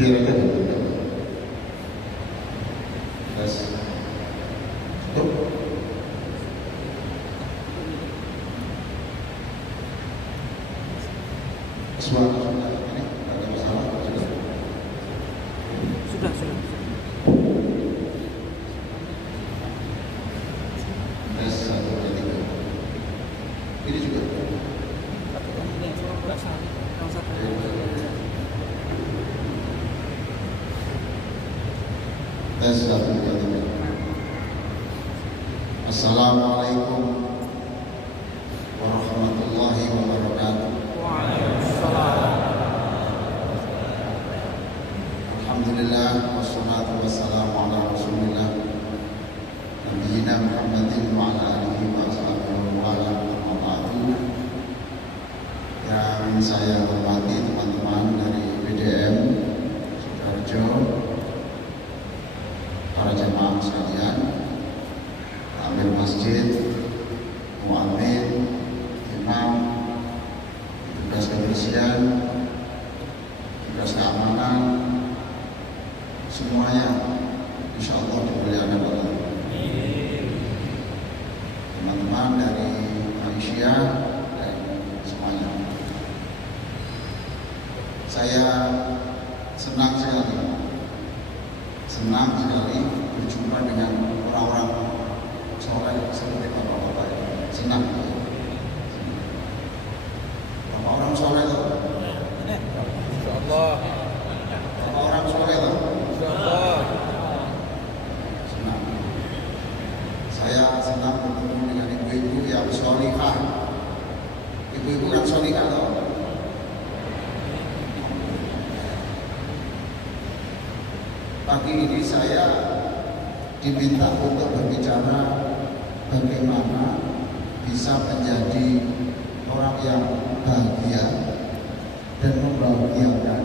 biar aja dulu. Terus cukup. Suara ini ada masalah sudah. Sudah. Tes 1, 2, 3. Ini juga. Tes 1, 2, 3. Assalamualaikum warahmatullahi wabarakatuh. Alhamdulillah wassalatu wassalamu ala Rasulillah Nabiyyina Muhammadin wa ala alihi wa sahbihi wa ala yang saya hormati teman-teman dari BDM Sidoarjo, para jamaah sekalian, amir masjid, muamin, imam, tugas kebersihan, tugas keamanan, semuanya insya Allah dimuliakan Allah. Teman-teman dari Malaysia dan semuanya, saya senang sekali berjumpa dengan orang-orang soleh seperti bapak-bapak ini. Senang. Bapak-orang soleh itu. Insyaallah. Bapak-orang soleh itu. Insyaallah. Senang. Saya senang bertemu dengan ibu-ibu yang solihah. Ibu-ibu kan solihah loh. Pagi ini saya diminta untuk berbicara bagaimana bisa menjadi orang yang bahagia dan membahagiakan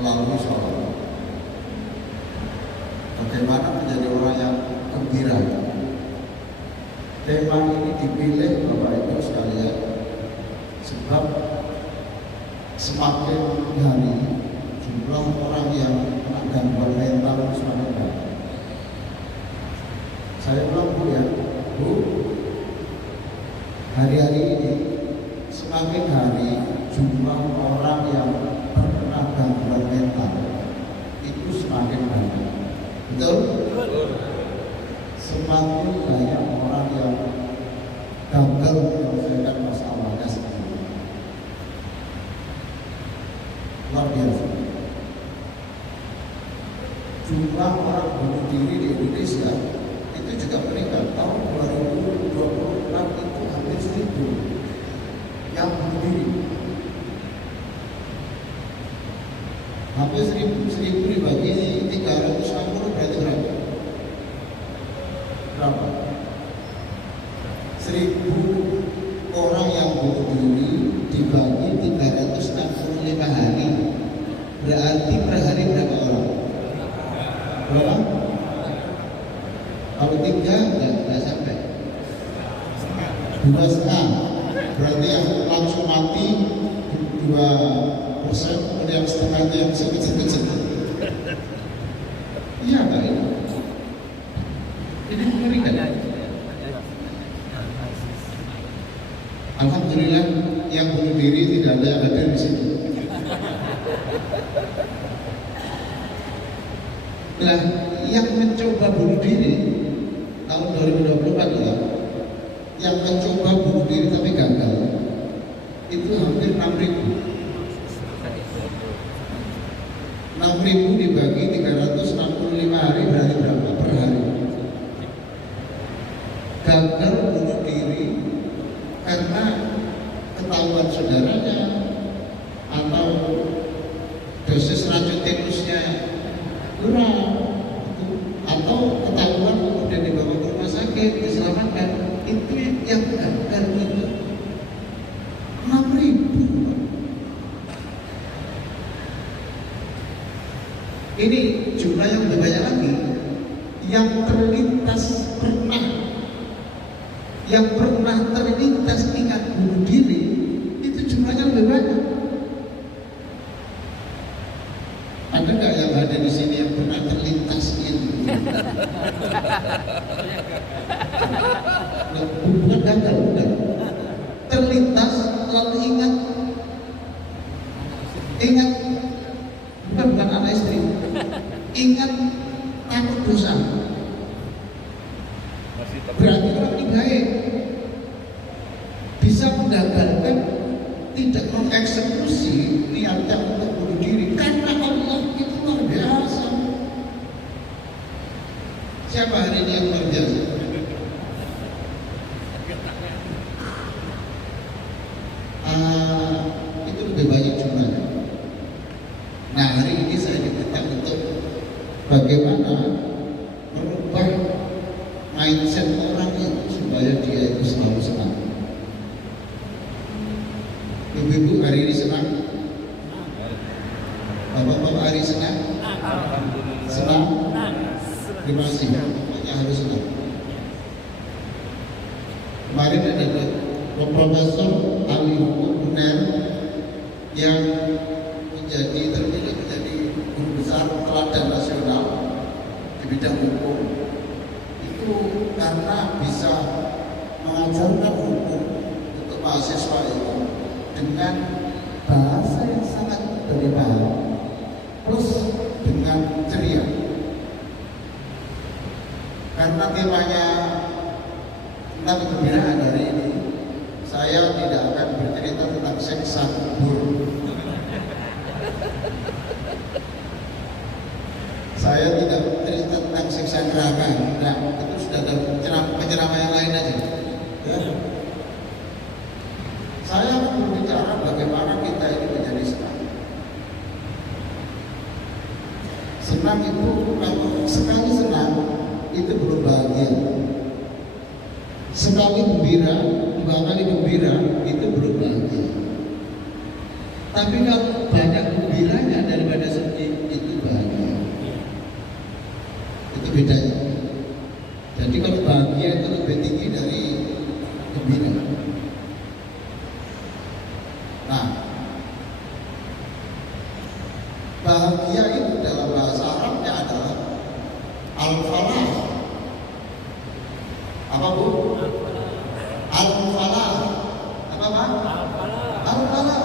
melalui sholat. Bagaimana menjadi orang yang gembira. Tema ini dipilih Bapak Ibu sekalian sebab semakin hari jumlah orang yang kena gangguan mental semakin banyak. Saya bilang Bu ya, Bu, hari-hari ini semakin hari jumlah orang yang terkena gangguan mental itu semakin banyak. Betul? Semakin banyak orang yang gagal menyelesaikan masalahnya sendiri. Luar biasa. Jumlah orang bunuh diri di Indonesia itu juga meningkat. Tahun 2024 itu hampir 1.000 yang bunuh diri. Hampir 1.000 dibagi 360 berarti berapa? Berapa? 1.000 orang yang bunuh diri dibagi 365 hari. Berarti per hari berapa orang? Berapa? Kalau 3 enggak sampai 2,5. Berarti yang langsung mati 2%, kemudian yang setengah itu yang sedikit-sedikit. Iya Pak ini. Ini mengerikan. Alhamdulillah yang bunuh diri tidak ada yang hadir di sini. Nah, yang mencoba bunuh diri tahun 2024 ya, yang mencoba bunuh diri tapi gagal itu hampir 6.000. 6.000 dibagi 365 hari berarti berapa per hari? Gagal bunuh diri karena ketahuan saudaranya atau dosis racun tikusnya kurang, atau ketahuan kemudian dibawa ke rumah sakit diselamatkan. Itu yang gagal itu 6.000. Ini jumlah yang lebih banyak lagi yang terlintas pernah terlintas tingkat bunuh diri, itu jumlahnya lebih banyak. Ada nggak Bukan gagal, bukan. Terlintas lalu ingat, bukan anak istri, ingat takut dosa. Berarti orang ini baik, bisa menggagalkan, tidak mengeksekusi niatnya untuk bunuh diri, karena Allah itu luar biasa. Siapa hari ini yang luar biasa? Itu lebih banyak jumlahnya. Nah, hari ini saya diminta untuk bagaimana merubah mindset orang itu supaya dia itu selalu senang. Ibu-ibu hari ini senang? Bapak-bapak hari ini senang? Senang? Terima kasih. Pokoknya harus senang. Kemarin ada Profesor ahli hukum UNER yang terpilih menjadi guru besar teladan nasional di bidang hukum. Itu karena bisa mengajarkan hukum untuk mahasiswa itu dengan bahasa yang sangat dipahami, plus dengan ceria. Karena temanya tentang kegembiraan hari ini, saya tidak akan bercerita tentang seksa kubur. Saya tidak bercerita tentang siksa neraka. Nah, itu sudah ada penceramah yang lain aja. Ya. Saya akan berbicara bagaimana kita ini menjadi senang. Senang itu kalau sekali senang itu belum bahagia. Sekali gembira, 2 kali gembira itu belum bahagia. Tapi kalau banyak gembiranya daripada sedih itu bahagia. Itu bedanya. Jadi kalau bahagia itu lebih tinggi dari gembira. Nah, bahagia itu dalam bahasa Arabnya adalah al-falah. Apa bu? Al-falah. Apa pak? Al-falah.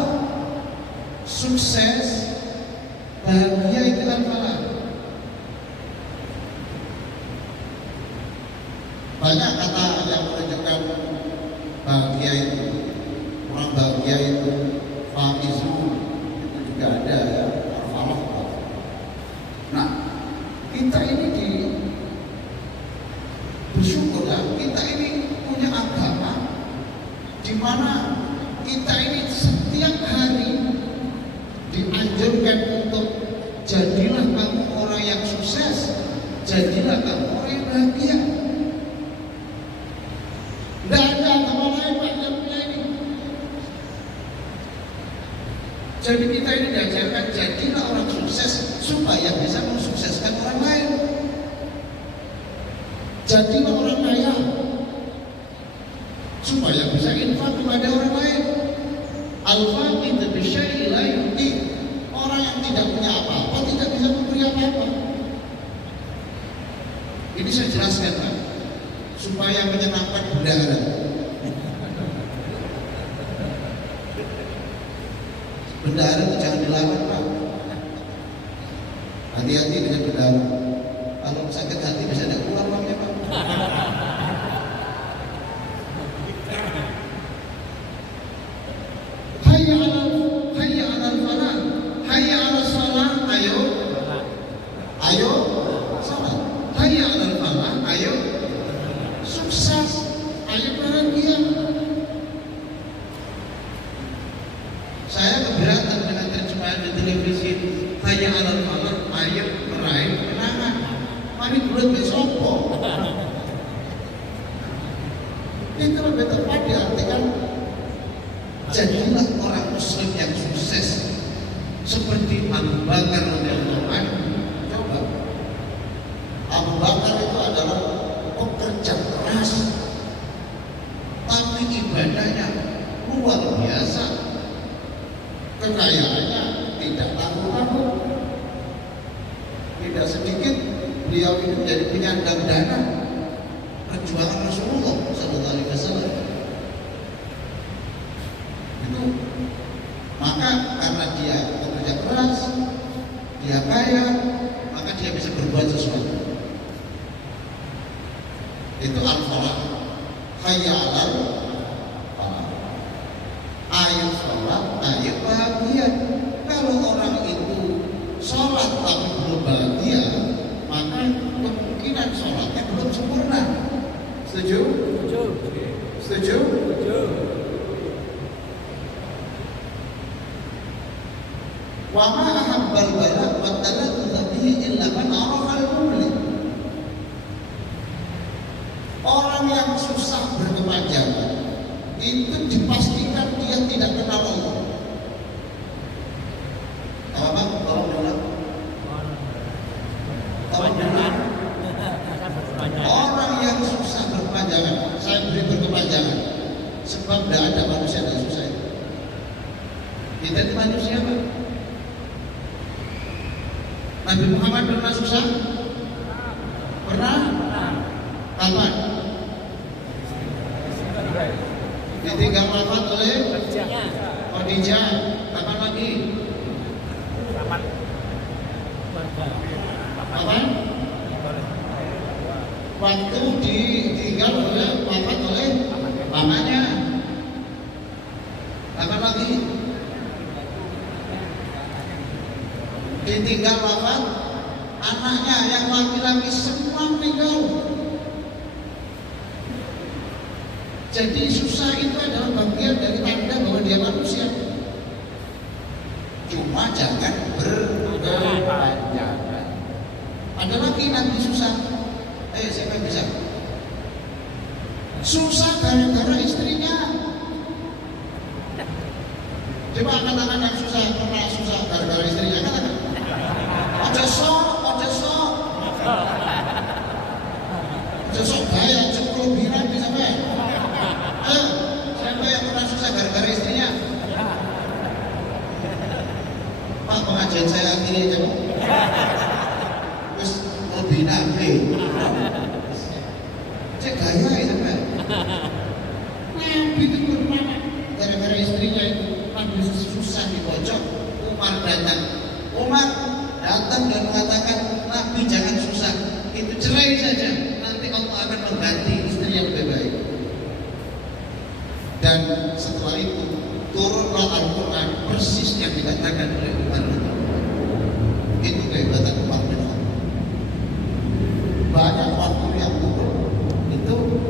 Sukses, bahagia itu al-falah. Banyak kata yang menunjukkan bahagia itu, orang bahagia itu, faizu itu juga ada ya, al-falah. Nah, kita ini bersyukur ya, kita ini punya agama di mana kita ini setiap hari dianjurkan untuk jadilah kamu orang yang sukses, jadilah kamu orang yang bahagia. Tidak ada agama lain Pak yang punya ini. Jadi kita ini diajarkan jadilah orang sukses supaya bisa mensukseskan orang lain. Jadilah orang kaya supaya bisa infak kepada orang lain. Al-faqih bisyai'in la yu'ti. Orang yang tidak punya apa-apa tidak bisa memberi apa-apa. Ini saya jelaskan Pak, supaya menyenangkan bendahara. Bendahara itu jangan dilarang Pak. Hati-hati dengan bendahara. Kalau sakit hati bisa ada keluar uangnya Pak. Hayya 'alal falah, hayya 'alas shalah, ayo salat. Hayya 'alal falah, ayo sukses, ayo bahagia. Saya keberatan dengan terjemahan di televisi hayya 'alal falah, ayo meraih kemenangan. Mari dulu besopo. Itu lebih tepat diartikan jadilah orang muslim yang sukses seperti Abu Bakar radhiyallahu anhu. Coba, Abu Bakar itu adalah pekerja keras, tapi ibadahnya luar biasa, kekayaannya tidak tanggung-tanggung, tidak sedikit beliau itu menjadi penyandang dana perjuangan Rasulullah Sallallahu Alaihi Wasallam. Itu maka karena dia bekerja keras, dia kaya, maka dia bisa berbuat sesuatu. Itu al-falah. Hayya 'alal falah. Ayo sholat, ayo bahagia. Kalau orang itu sholat tapi belum bahagia, maka kemungkinan sholatnya belum sempurna. Setuju? Setuju. Setuju? Setuju. Wa ma ahabbal bala wa taladdu bihi illa man arafa al-mubli. Orang yang susah berkepanjangan itu dipastikan dia tidak kenal Allah. Apa? Tolong dengar. Tolong dengar. Orang yang susah berkepanjangan, saya beri berkepanjangan, sebab tidak ada manusia yang susah itu. Kita ini manusia apa? Nabi Muhammad pernah susah? Pernah? Kapan? Ditinggal wafat oleh Khadijah. Kapan lagi? Kapan? Waktu ditinggal oleh wafat oleh mamanya. Kapan lagi? Ditinggal wafat anaknya yang laki-laki semua meninggal. Jadi susah itu adalah bagian dari tanda bahwa dia manusia. Cuma jangan berkepanjangan. Ada lagi nanti susah. Siapa yang bisa? Susah gara-gara istrinya. Coba angkat-angkat yang susah, pernah susah gara-gara istrinya, katakan. Ojo sok gaya cekluk biran bisa apa? Siapa yang pernah susah gara-gara istrinya? Pak, pengajian saya akhiri coba. Terus lebih nabi. Cek gaya ya apa? Nabi itu pernah gara-gara istrinya itu Nabi susah di pojok. Umar datang dan mengatakan, Nabi jangan susah, itu cerai saja, nanti Allah akan mengganti istri yang lebih baik. Dan setelah itu turunlah Al-Quran persis yang dikatakan oleh Umar. Itu kehebatan Umar bin Khattab. Banyak waktu yang turun itu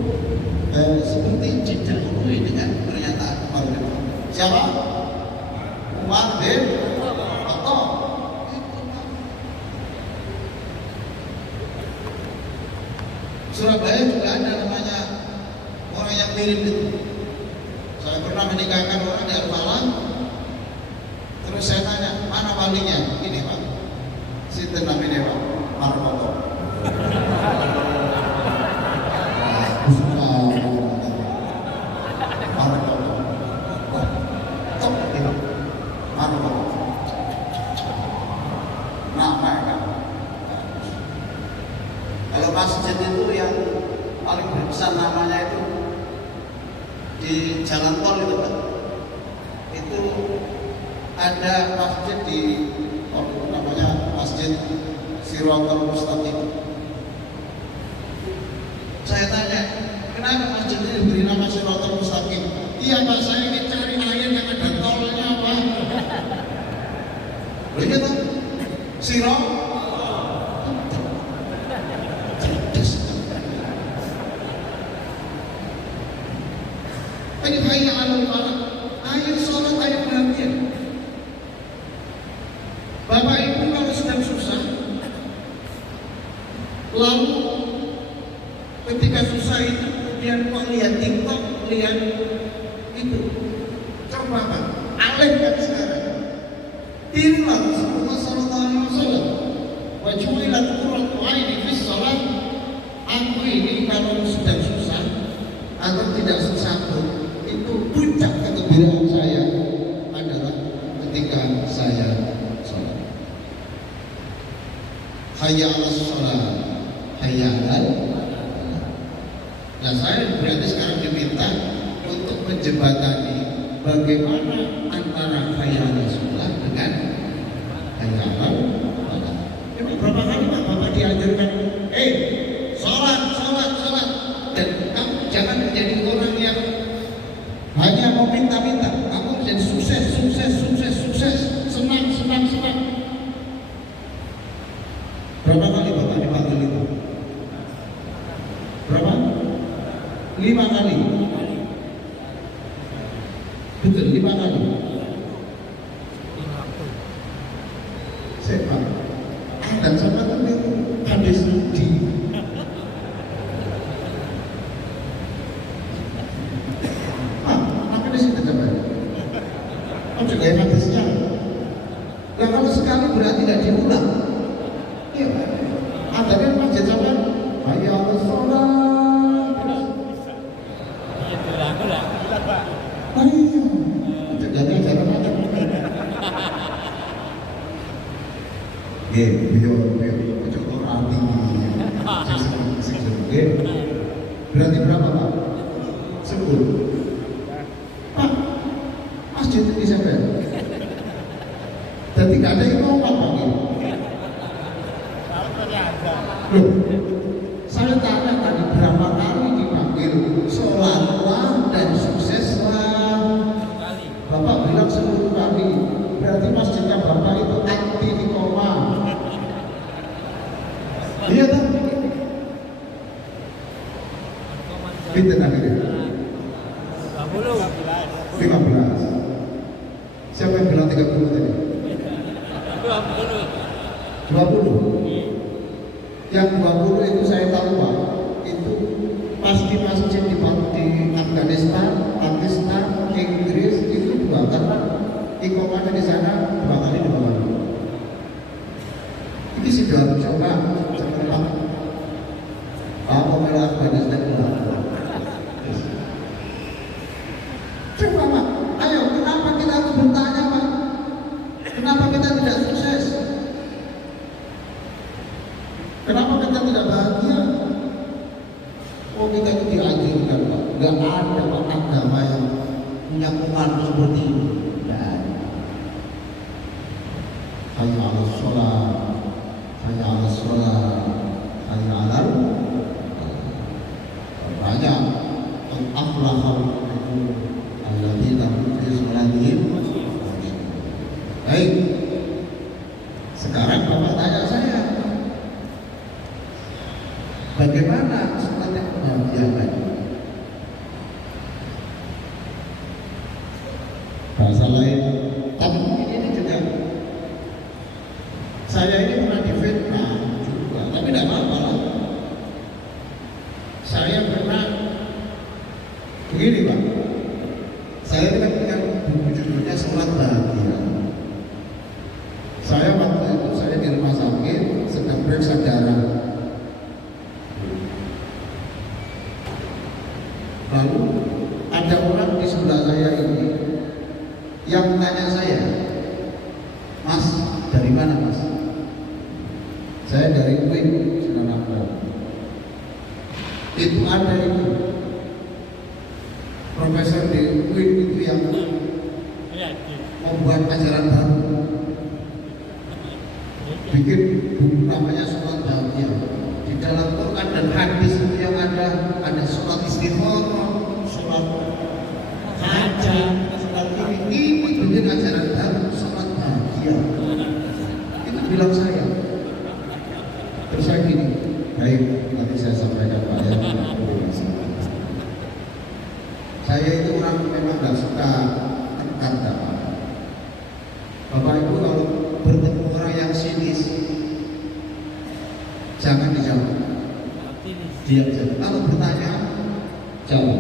seperti didahului dengan pernyataan Umar bin Khattab. Siapa? Umar bin Khattab. Surabaya juga ada namanya orang yang mirip itu. Saya pernah menikahkan orang di Al-Falah. Terus saya tanya, mana walinya? Ini Pak, sinten namanya Pak? Markoto. Kalau masjid itu yang paling berkesan namanya itu di Jalan Tol itu Pak. Itu ada masjid di namanya Masjid Siratal Mustaqim. Saya tanya, kenapa masjid ini diberi nama Siratal Mustaqim? Iya Pak, saya ingin cari air yang ada tolnya Pak. Begitu? Siratal. Hayya 'alal falah. Ayo sholat, ayo bahagia. Bapak Ibu kalau sedang susah, lalu ketika susah itu kemudian kok lihat TikTok, lihat itu, coba Pak, alihkan sekarang. Tirulah Rasulullah Sallallahu Alaihi Wasallam. Wa ju'ilat qurratu 'aini fi shalah. Aku ini kalau sedang susah atau tidak susah pun, itu puncak kegembiraan saya adalah ketika saya sholat. Hayya 'alas shalah. hayal. Nah saya berarti sekarang diminta untuk menjembatani bagaimana antara hayal sholat dengan hayal. Ini berapa kali Pak Bapak dianjurkan, sholat, dan kamu jangan menjadi orang yang hanya mau minta-minta, kamu menjadi sukses, senang. Berapa kali Bapak dipanggil itu? Berapa? 5 kali. Betul, 5 kali. Siapa? Dan sama teman hadis di apa di situ coba? Oh juga yang hadisnya. Nah kalau sekali berarti tidak diulang. Iya Pak. Ada kan masjid sama? Hayya 'alas shalah. Ayo, jadi ajaran macam ini. Biar coba arti. Berarti berapa Pak? 10. Pak, masjid ini sampai. Dan tidak ada yang ngomong Pak. Loh, saya tanya tadi berapa kali dipanggil sholatlah dan sukseslah. Bapak bilang 10 kali. Berarti masjidnya Bapak itu anti di koma. Iya tak? Pinter akhirnya 15. Siapa yang bilang 30 tadi? 20. Yang 20 itu saya tahu Pak. Itu pasti masjid di Afghanistan, Pakistan, Inggris itu 2 karena ikomanya di sana 2 kali 2 kali. Ini sudah coba cepat. Apa melalui Afghanistan coba Pak, ayo kenapa kita harus bertanya Pak? Kenapa kita tidak sukses? Kenapa kita tidak bahagia? Oh kita itu dianjurkan Pak. Gak ada Pak agama yang punya pengaruh seperti ini. Hayya 'alas shalah, hayya 'alas shalah, hayya 'alal banyak aflahal alladzina hum fi shalatihim. Baik. Sekarang Bapak tanya saya, bagaimana sholatnya kebahagiaan? Bahasa lain, tapi ini juga saya ini pernah difitnah juga, tapi tidak apa-apa lah. Saya pernah begini Pak, saya ini kan punya buku judulnya Sholat Bahagia. Saya waktu itu saya di rumah sakit sedang periksa darah. Lalu ada orang di sebelah saya ini yang tanya saya, Mas, dari mana Mas? Saya dari UIN, Senanapra. Itu ada itu profesor di UIN itu yang membuat ajaran baru, bikin buku namanya Sholat Bahagia. Di dalam Quran dan hadis itu yang ada sholat istigharah, sholat hajat, sholat ini bikin ajaran baru, sholat bahagia. Itu bilang saya. Terus saya gini, baik nanti saya sampaikan Pak ya. Saya itu orang memang nggak suka tekan Bapak. Bapak Ibu kalau bertemu orang yang sinis, jangan dijawab. Diam saja. Kalau bertanya, jawab.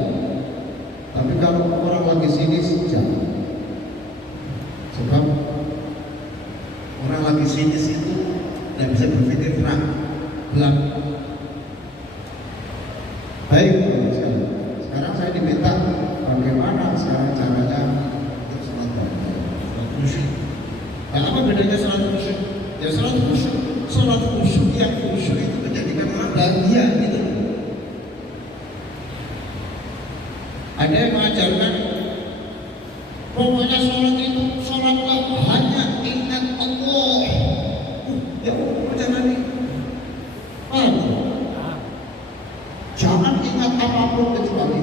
Tapi kalau orang lagi sinis, jangan. Sebab orang lagi sinis itu tidak bisa berpikir terang, gelap. Baik, sekarang saya diminta bagaimana sekarang caranya untuk sholat bahagia, sholat khusyuk. Nah, apa bedanya sholat khusyuk? Ya sholat khusyuk yang khusyuk itu menjadikan orang bahagia gitu. Ada yang mengajarkan pokoknya sholat itu sholatlah hanya ingat Allah. Ya jangan nih. Jangan ingat apapun kecuali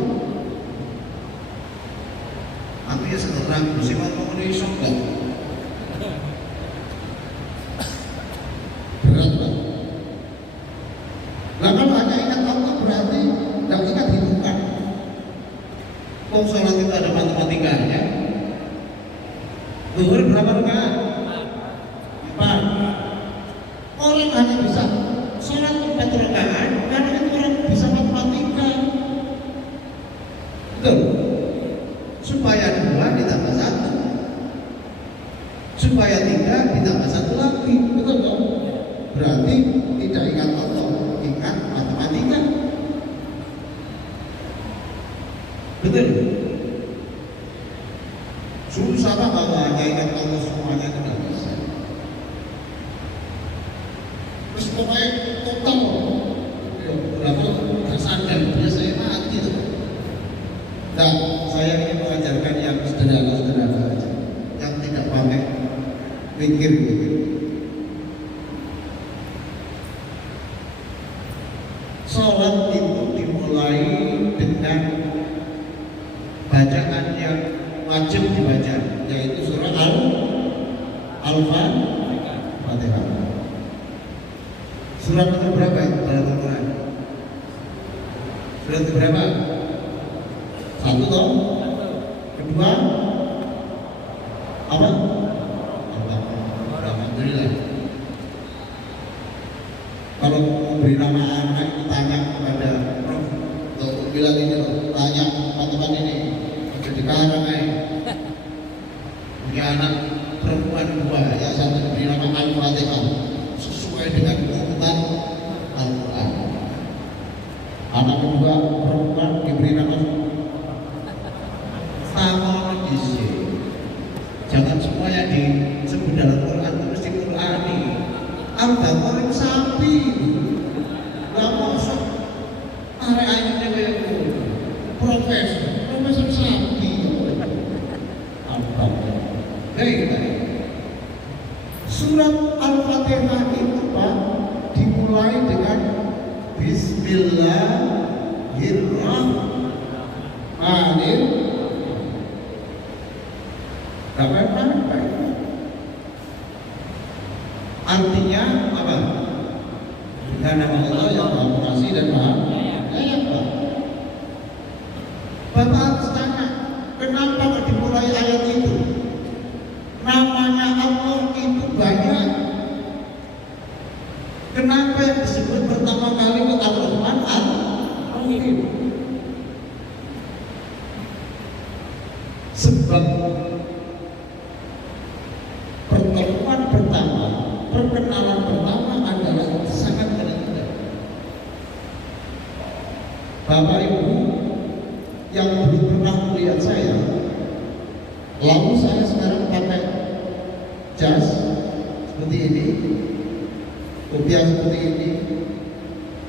aku ya sekarang bersifat mengenai sholat. Berat banget. Nah kalau hanya ingat Allah berarti tidak ingat hitungan. Kok sholat itu ada matematikanya? Zuhur berapa rakaat? 4. Orang hanya bisa sholat 4 rakaat karena itu orang bisa matematika. Betul. Supaya 2 ditambah 1, supaya 3 ditambah 1 lagi. Betul dong? Berarti tidak ingat Allah, ingat matematika. Betul. Susah lah kalau hanya ingat Allah semuanya tidak bisa. Terus pokoknya total, berapa nggak sadar biasanya mati tuh. Nah, saya ingin mengajarkan yang sederhana-sederhana aja, yang tidak pakai mikir. Sholat itu dimulai dengan bacaan yang wajib dibaca, yaitu surah Al-Fatihah. Surat itu berapa dalam Al-Quran? Surat itu berapa? 1 toh? Kedua apa? Alhamdulillah. Kalau memberi nama anak, tanya kepada Prof. Untuk bilang ini loh, tanya teman-teman ini jadi karang punya anak perempuan 2, yang satu diberi nama Al-Fatihah sesuai dengan urutan Al-Quran. Anak kedua perempuan diberi nama Tamarisi. Jangan semua yang disebut dalam Quran terus di Qurani. Al-Baqarah sapi. Gak masuk. Tarik ayatnya kayak Profesor sapi. Al-Baqarah. Surat Al-Fatihah itu Pak dimulai dengan Bismillahirrahmanirrahim. Artinya apa? Dengan nama Allah yang Maha Pengasih dan Maha Penyayang. Bapak harus tanya, kenapa dimulai ayat itu? Namanya Allah itu banyak. Kenapa yang disebut pertama kali itu Ar-Rahman Ar-Rahim? Sebab pertemuan pertama, perkenalan pertama adalah sangat menentukan. Bapak Ibu yang belum pernah melihat saya, lalu saya sekarang pakai jas seperti ini, kopiah seperti ini,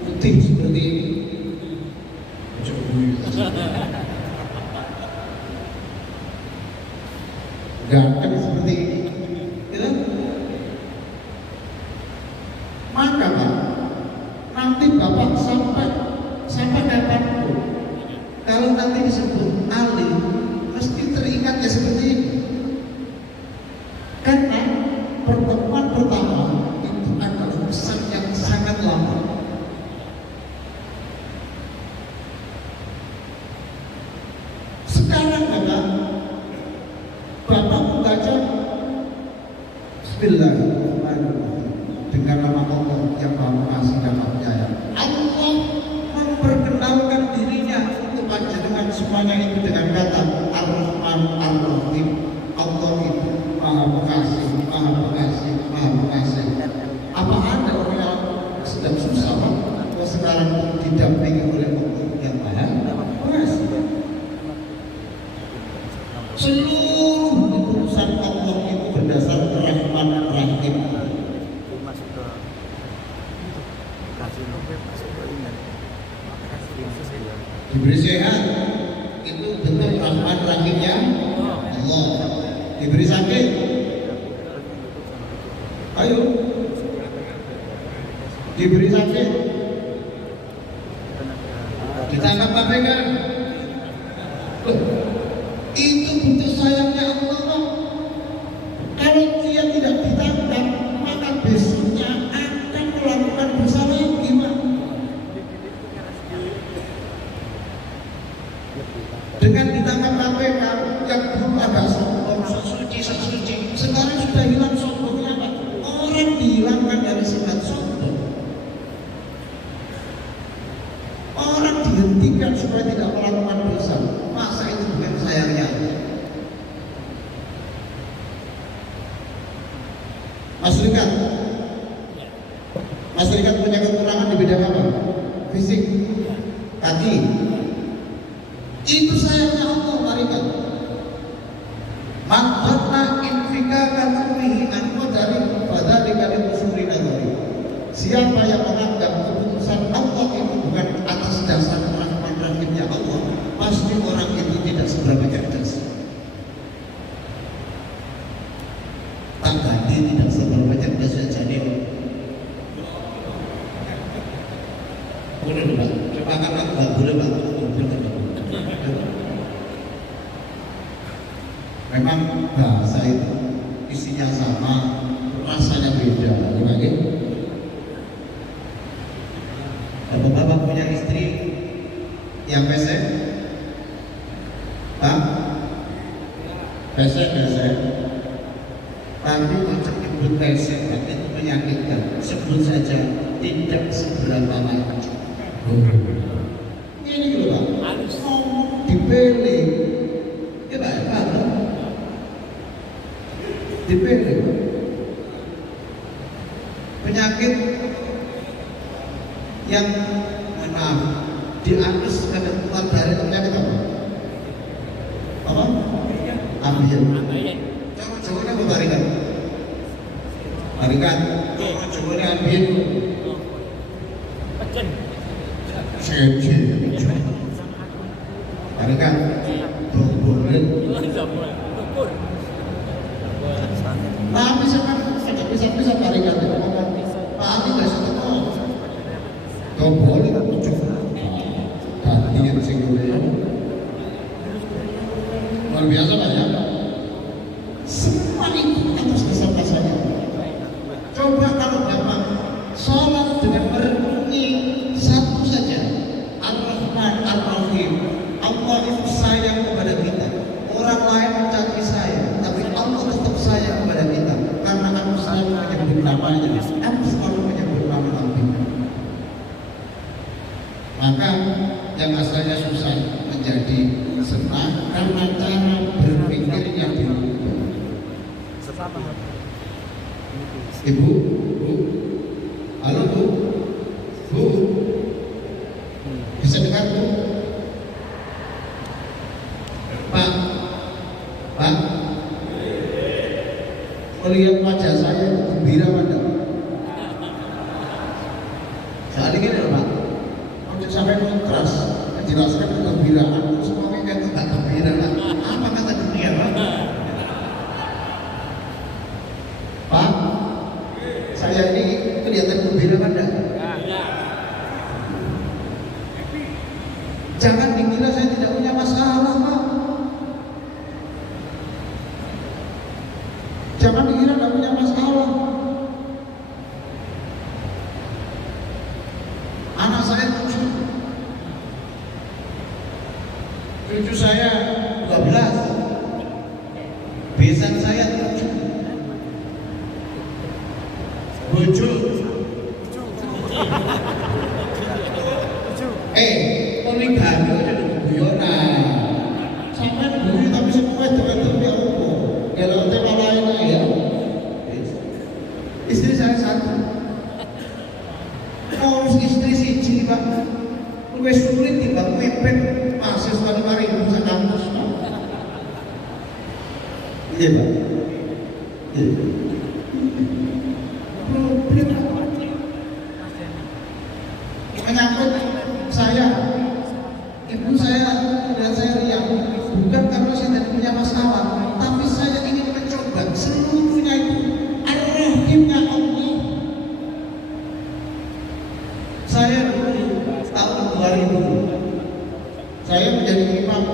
putih seperti ini, ganteng seperti ini, gitu? Maka Pak, nanti Bapak sampai kapanpun, kalau nanti disebut alim, mesti teringatnya seperti ini. Karena pertemuan pertama itu adalah pesan yang sangat lama. Sekarang Bapak membaca Bismillahirrahmanirrahim dengan nama Allah yang Maha Pengasih dan Maha Penyayang. Allah memperkenalkan dirinya untuk panjenengan semuanya itu dengan kata Ar-Rahman Ar-Rahim. Allah itu Maha Pengasih, Maha Pengasih, Maha Pengasih. Apa ada orang yang sedang susah kok sekarang didampingi oleh Allah yang Maha Pengasih? Seluruh urusan Allah itu berdasar Rahman Rahim. Diberi sehat itu bentuk rahmat rahimnya Allah. Diberi sakit, ayo diberi sakit, ditangkap KPK, itu bentuk sayangnya Allah. Kalau dia tidak ditangkap, maka besoknya akan melakukan dosa lagi, Pak. Dengan ditangkap KPK yang dulu agak sombong, sesuci, sekarang sudah hilang sombongnya, Pak. Orang dihilangkan dari sifat sombong. Orang dihentikan supaya tidak melakukan dosa. Masa itu bukan sayangnya? Mas Rikat punya kekurangan di bidang apa? Fisik, kaki. Itu sayangnya Allah, marikan. Makna infika katumihi anwa dari pada dikali usuri nadori. Siapa yang menganggap keputusan Allah itu bukan atas dasar rahmat rahimnya Allah, pasti orang itu tidak seberapa cerdas. Tak ganti tidak seberapa cerdas jadi. Boleh Pak, coba kan Pak, boleh Pak. Memang bahasa itu isinya sama, rasanya beda, gimana? Bapak-bapak punya istri yang pesek, Pak? Pesek, tapi macam nyebut pesek, itu menyakitkan. Sebut saja tidak seberapa maju. Ini dulu Pak, ngomong dipilih, ya Pak, dipilih. Penyakit yang maaf dianus pada keluar dari penyakit apa? Apa? Ambil. Coba apa barikan? Barikan. Coba ambil. Barikan. Boleh. Tapi sekarang bisa barikan. Pak Ali nggak suka. Kau boleh ganti yang singgungnya luar biasa Pak ya. Semua itu atas dasar-dasarnya. Coba kalau Bapak sholat dengan merenungi satu saja, Ar-Rahman Ar-Rahim. Allah itu sayang kepada kita. Orang lain mencaci saya, tapi Allah tetap sayang kepada kita karena aku selalu menyebut namanya. Aku selalu menyebut nama Nabi. Maka yang asalnya susah menjadi senang karena cara berpikirnya berubah. Ibu, halo Bu, bisa dengar Bu? Pak, melihat wajah saya itu gembira pada. Saat ini loh Pak. Sampai keras menjelaskan kegembiraan semua itu tak gembira lah. Apa kata dunia Pak? Saya ini kelihatan gembira kan enggak? Jangan dikira saya tidak punya masalah Pak. Jangan dikira tidak punya masalah. Anak saya 7, cucu saya 12, besan saya 7, bojo poligami aja guyonan sampai dulu tapi semua itu ya Allah kalau tema lain ya istri saya 1 ngurus istri siji Pak luwih sulit timbang mepet masih sekali mari bisa kampus iya Pak problem menyangkut saya Ibu saya dan saya riang, bukan karena saya tidak punya masalah, tapi saya ingin mencoba seluruhnya itu Ar-Rahimnya Allah. Saya dulu tahun 2000 saya menjadi imam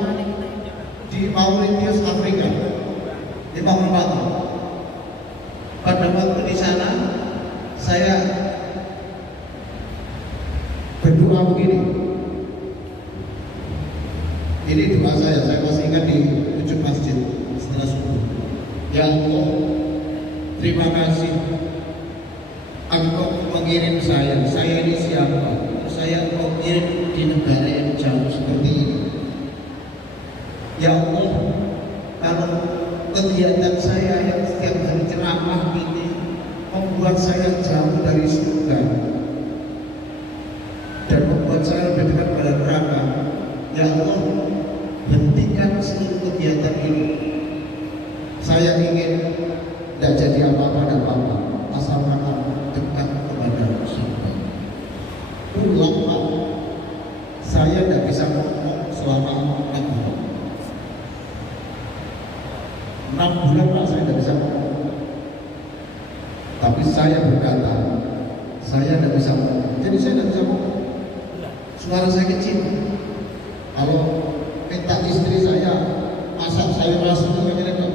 di Mauritius, Afrika, di Pamumpatu. Pada waktu di sana saya berdoa begini. Ini doa saya masih ingat di ujung masjid setelah subuh. Ya Allah, terima kasih Engkau mengirim saya ini siapa? Saya Engkau kirim di negara yang jauh seperti ini. Ya Allah, kalau kegiatan saya yang setiap hari ceramah ini membuat saya jauh dari surga dan membuat saya lebih dekat pada neraka, ya Allah, hentikan seluruh kegiatan ini. Saya ingin tidak jadi apa-apa dan apa-apa, asalkan dekat kepada surga. Pulang Pak, saya tidak bisa ngomong selama 6 bulan. 6 bulan Pak, saya tidak bisa ngomong. Tapi saya berkata, saya tidak bisa ngomong. Jadi saya tidak bisa ngomong. Suara saya kecil. Kalau minta istri saya masak sayur asem itu aja kan.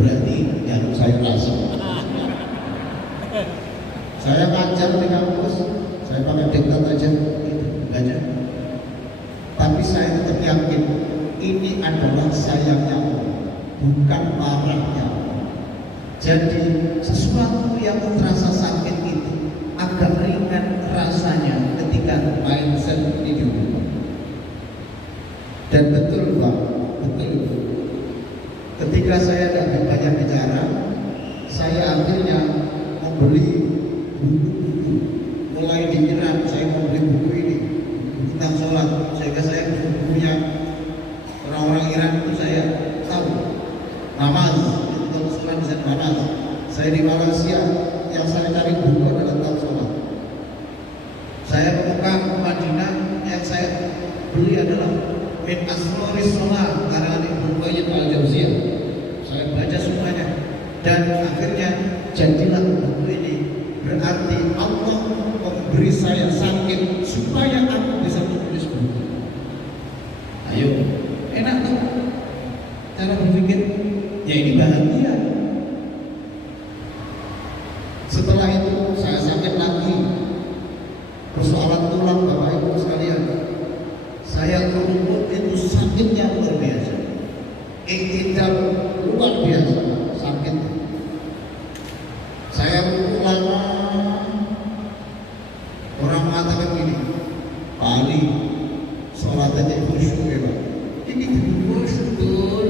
Berarti jangan sayur asem. Saya ngajar di kampus, saya pakai diktat aja, gitu aja. Tapi saya tetap yakin ini adalah sayangnya Allah, bukan marahnya Allah. Jadi sesuatu yang terasa sakit itu agak ringan rasanya ketika mindset ini diubah. Dan betul Pak, betul. Ketika saya tidak banyak bicara, saya akhirnya membeli buku-buku. Mulai di Iran saya membeli buku ini, buku tentang sholat, sehingga saya bukunya orang-orang Iran itu saya tahu. Namaz, tentang sholat bisa namaz. Saya di Malaysia, yang saya cari buku adalah tentang sholat. Saya ke Mekah, ke Madinah, yang saya beli adalah Min Asroris Sholat karangan Ibnu Qayyim Al-Jauziyah. Saya baca semuanya dan akhirnya jadilah buku ini. Berarti Allah memberi saya sakit supaya aku bisa menulis buku. Ayo, enak tuh cara berpikir. Ya ini bahagia. Setelah itu saya sakit lagi, persoalan tulang Bapak Ibu sekalian. Saya lumpuh itu sakitnya luar biasa, iktidal luar biasa sakit. Saya lumpuh lama. Orang mengatakan gini, Pak Ali, sholat aja khusyuk ya Pak. Ini khusyuk betul.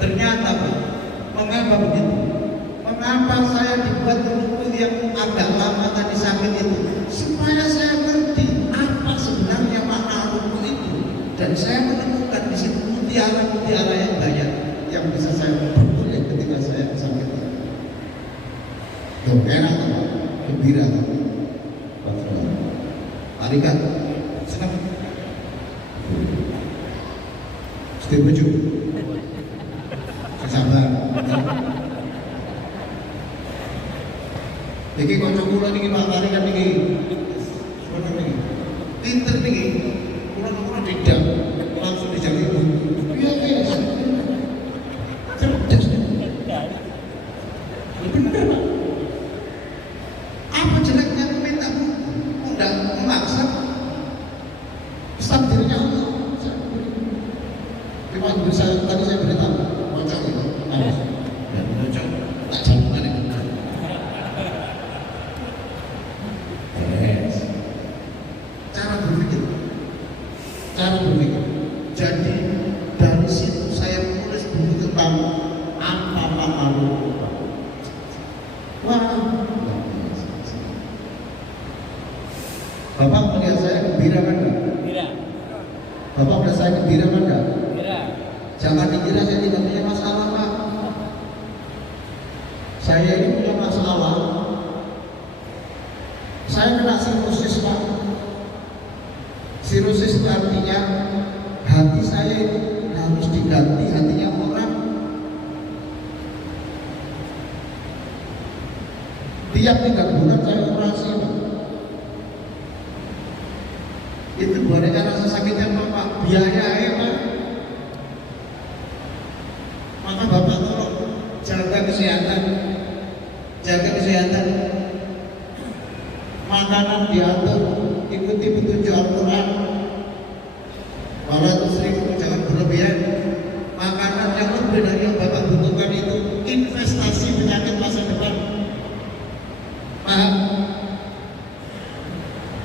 Ternyata Pak, mengapa begitu? Mengapa saya dibuat lumpuh yang agak lama tadi sakit itu? Supaya saya ngerti apa sebenarnya makna lumpuh itu, dan saya menemukan di situ mutiara-mutiara yang banyak yang bisa saya peroleh ketika saya sakit. Tuh enak Pak, gembira Pak. Alikat, senang. Setuju. Sabar. Iki kanca kula niki Pak Tari kan niki. Sono niki. Pinter niki. Kula tidak langsung dijali ibu. Iya iya. Cerdas. Bener Pak. Apa jeleknya minta enggak memaksa? Takdirnya Allah. Terima kasih tadi saya beritahu. Macam itu. Harus. Dan cocok. Tak sambungan itu. Cara berpikir. Jadi dari situ saya menulis buku tentang apa malu. Wah. Bapak melihat saya gembira kan enggak? Gembira. Bapak melihat saya gembira kan enggak? Gembira. Jangan dikira saya tidak punya masalah Pak. Saya ini punya masalah Saya kena sirosis Pak. Sirosis itu artinya hati saya itu harus diganti hatinya orang. Tiap 3 bulan saya operasi Pak. Itu bukannya rasa sakitnya Pak, biaya ya Pak. Maka Bapak tolong jaga kesehatan, jaga kesehatan. Makanan diatur, ikuti petunjuk Al-Quran. Wala tusrifu, jangan berlebihan. Makanan yang lebih dari yang Bapak butuhkan itu investasi penyakit masa depan. Paham?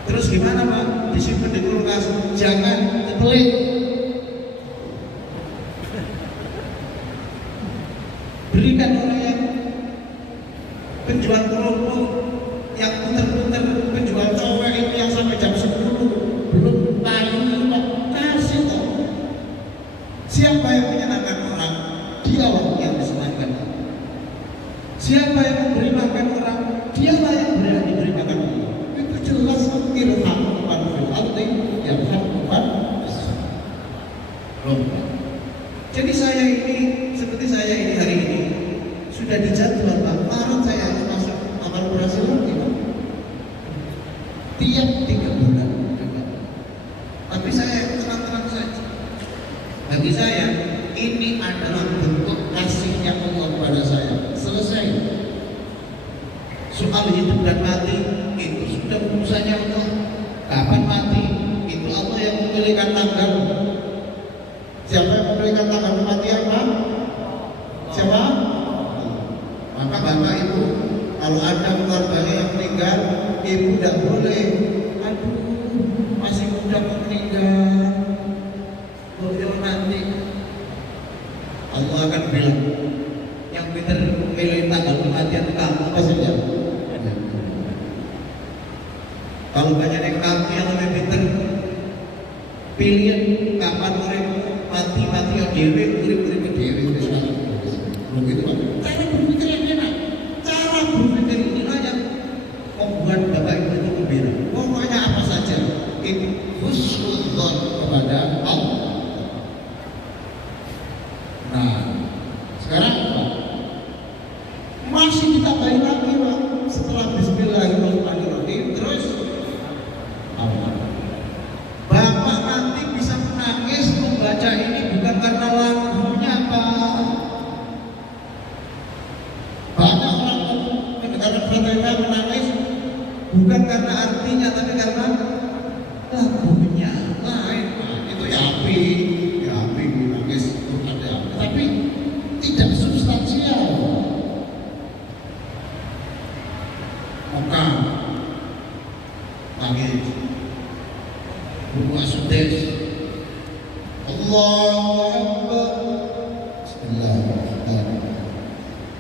Terus gimana Pak? Disimpan di kulkas, jangan kebelit. Berikan orang yang penjual kerupuk, yang puter-puter, penjual cowok itu yang sampai jam 10 belum payu, kasih toh. Siapa yang menyenangkan orang? Dialah yang disenangkan. Siapa yang memberi makan orang? Dialah yang berani diberi makan orang. Itu jelas irham kepada arti yang kepada. Jadi saya ini, seperti saya ini hari ini sudah dijadwal Pak, Maret saya harus masuk kamar operasi lagi Pak. Tiap 3 bulan. Tapi saya tenang-tenang saja. Bagi saya ini adalah bentuk kasihnya Allah kepada saya. Selesai. Soal hidup dan mati itu sudah urusannya Allah. Kapan mati itu Allah yang memilihkan tanggal. Siapa yang memilihkan tanggal kematian Pak? Siapa? Maka Bapak Ibu, kalau ada keluarganya yang meninggal, Ibu tidak boleh, aduh masih muda mau meninggal, beliau nanti Allah akan bilang yang pintar memilih tanggal kematian kamu apa saja. Kalau banyak yang kamu yang lebih pintar pilihan kapan orang mati yang dewi, urip ke dewi begitu Pak. Cara berpikir yang enak, cara berpikir inilah yang membuat Bapak Ibu itu gembira. Pokoknya apa saja itu husnudzon kepada Allah. Nah, sekarang Pak, masih ditambahin lagi Pak. Setelah Bismillahirrahmanirrahim terus apa? Bapak nanti bisa menangis membaca ini bukan karena lagunya Pak. Banyak orang mendengarkan Fatihah menangis bukan karena artinya tapi karena lagunya lain Pak. Itu ya api menangis ada tapi tidak substansial. Maka nangis buah sudes Allahu Akbar. Bismillahirrahmanirrahim.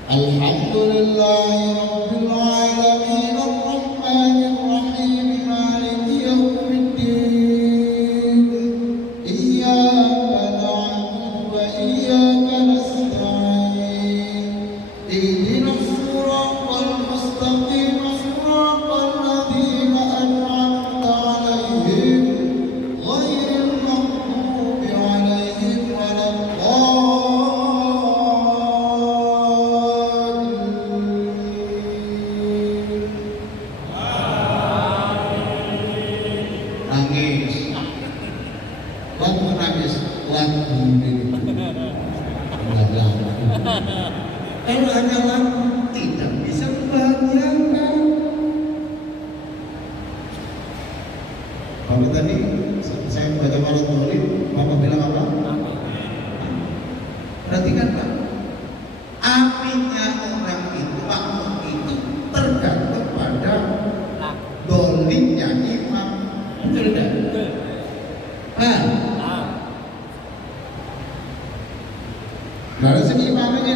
Alhamdulillahi Rabbil Alamin Ar-Rahmanir Rahim Maliki Yawmiddin Iyyaka na'budu wa iyyaka nasta'in Ihdinas siratal mustaqim siratal ladzina an'amta 'alaihim ghairil maghdubi 'alaihim waladdallin. Nangis, waktu nangis, lagu ini, kalau hanya lagu tidak bisa membahagiakan. Bapak tadi saya baca malam maulid, Bapak bilang apa? Perhatikan Pak, aminnya orang itu, makmum itu tergantung pada dolimnya imam. Betul tidak? Nah, sini imamnya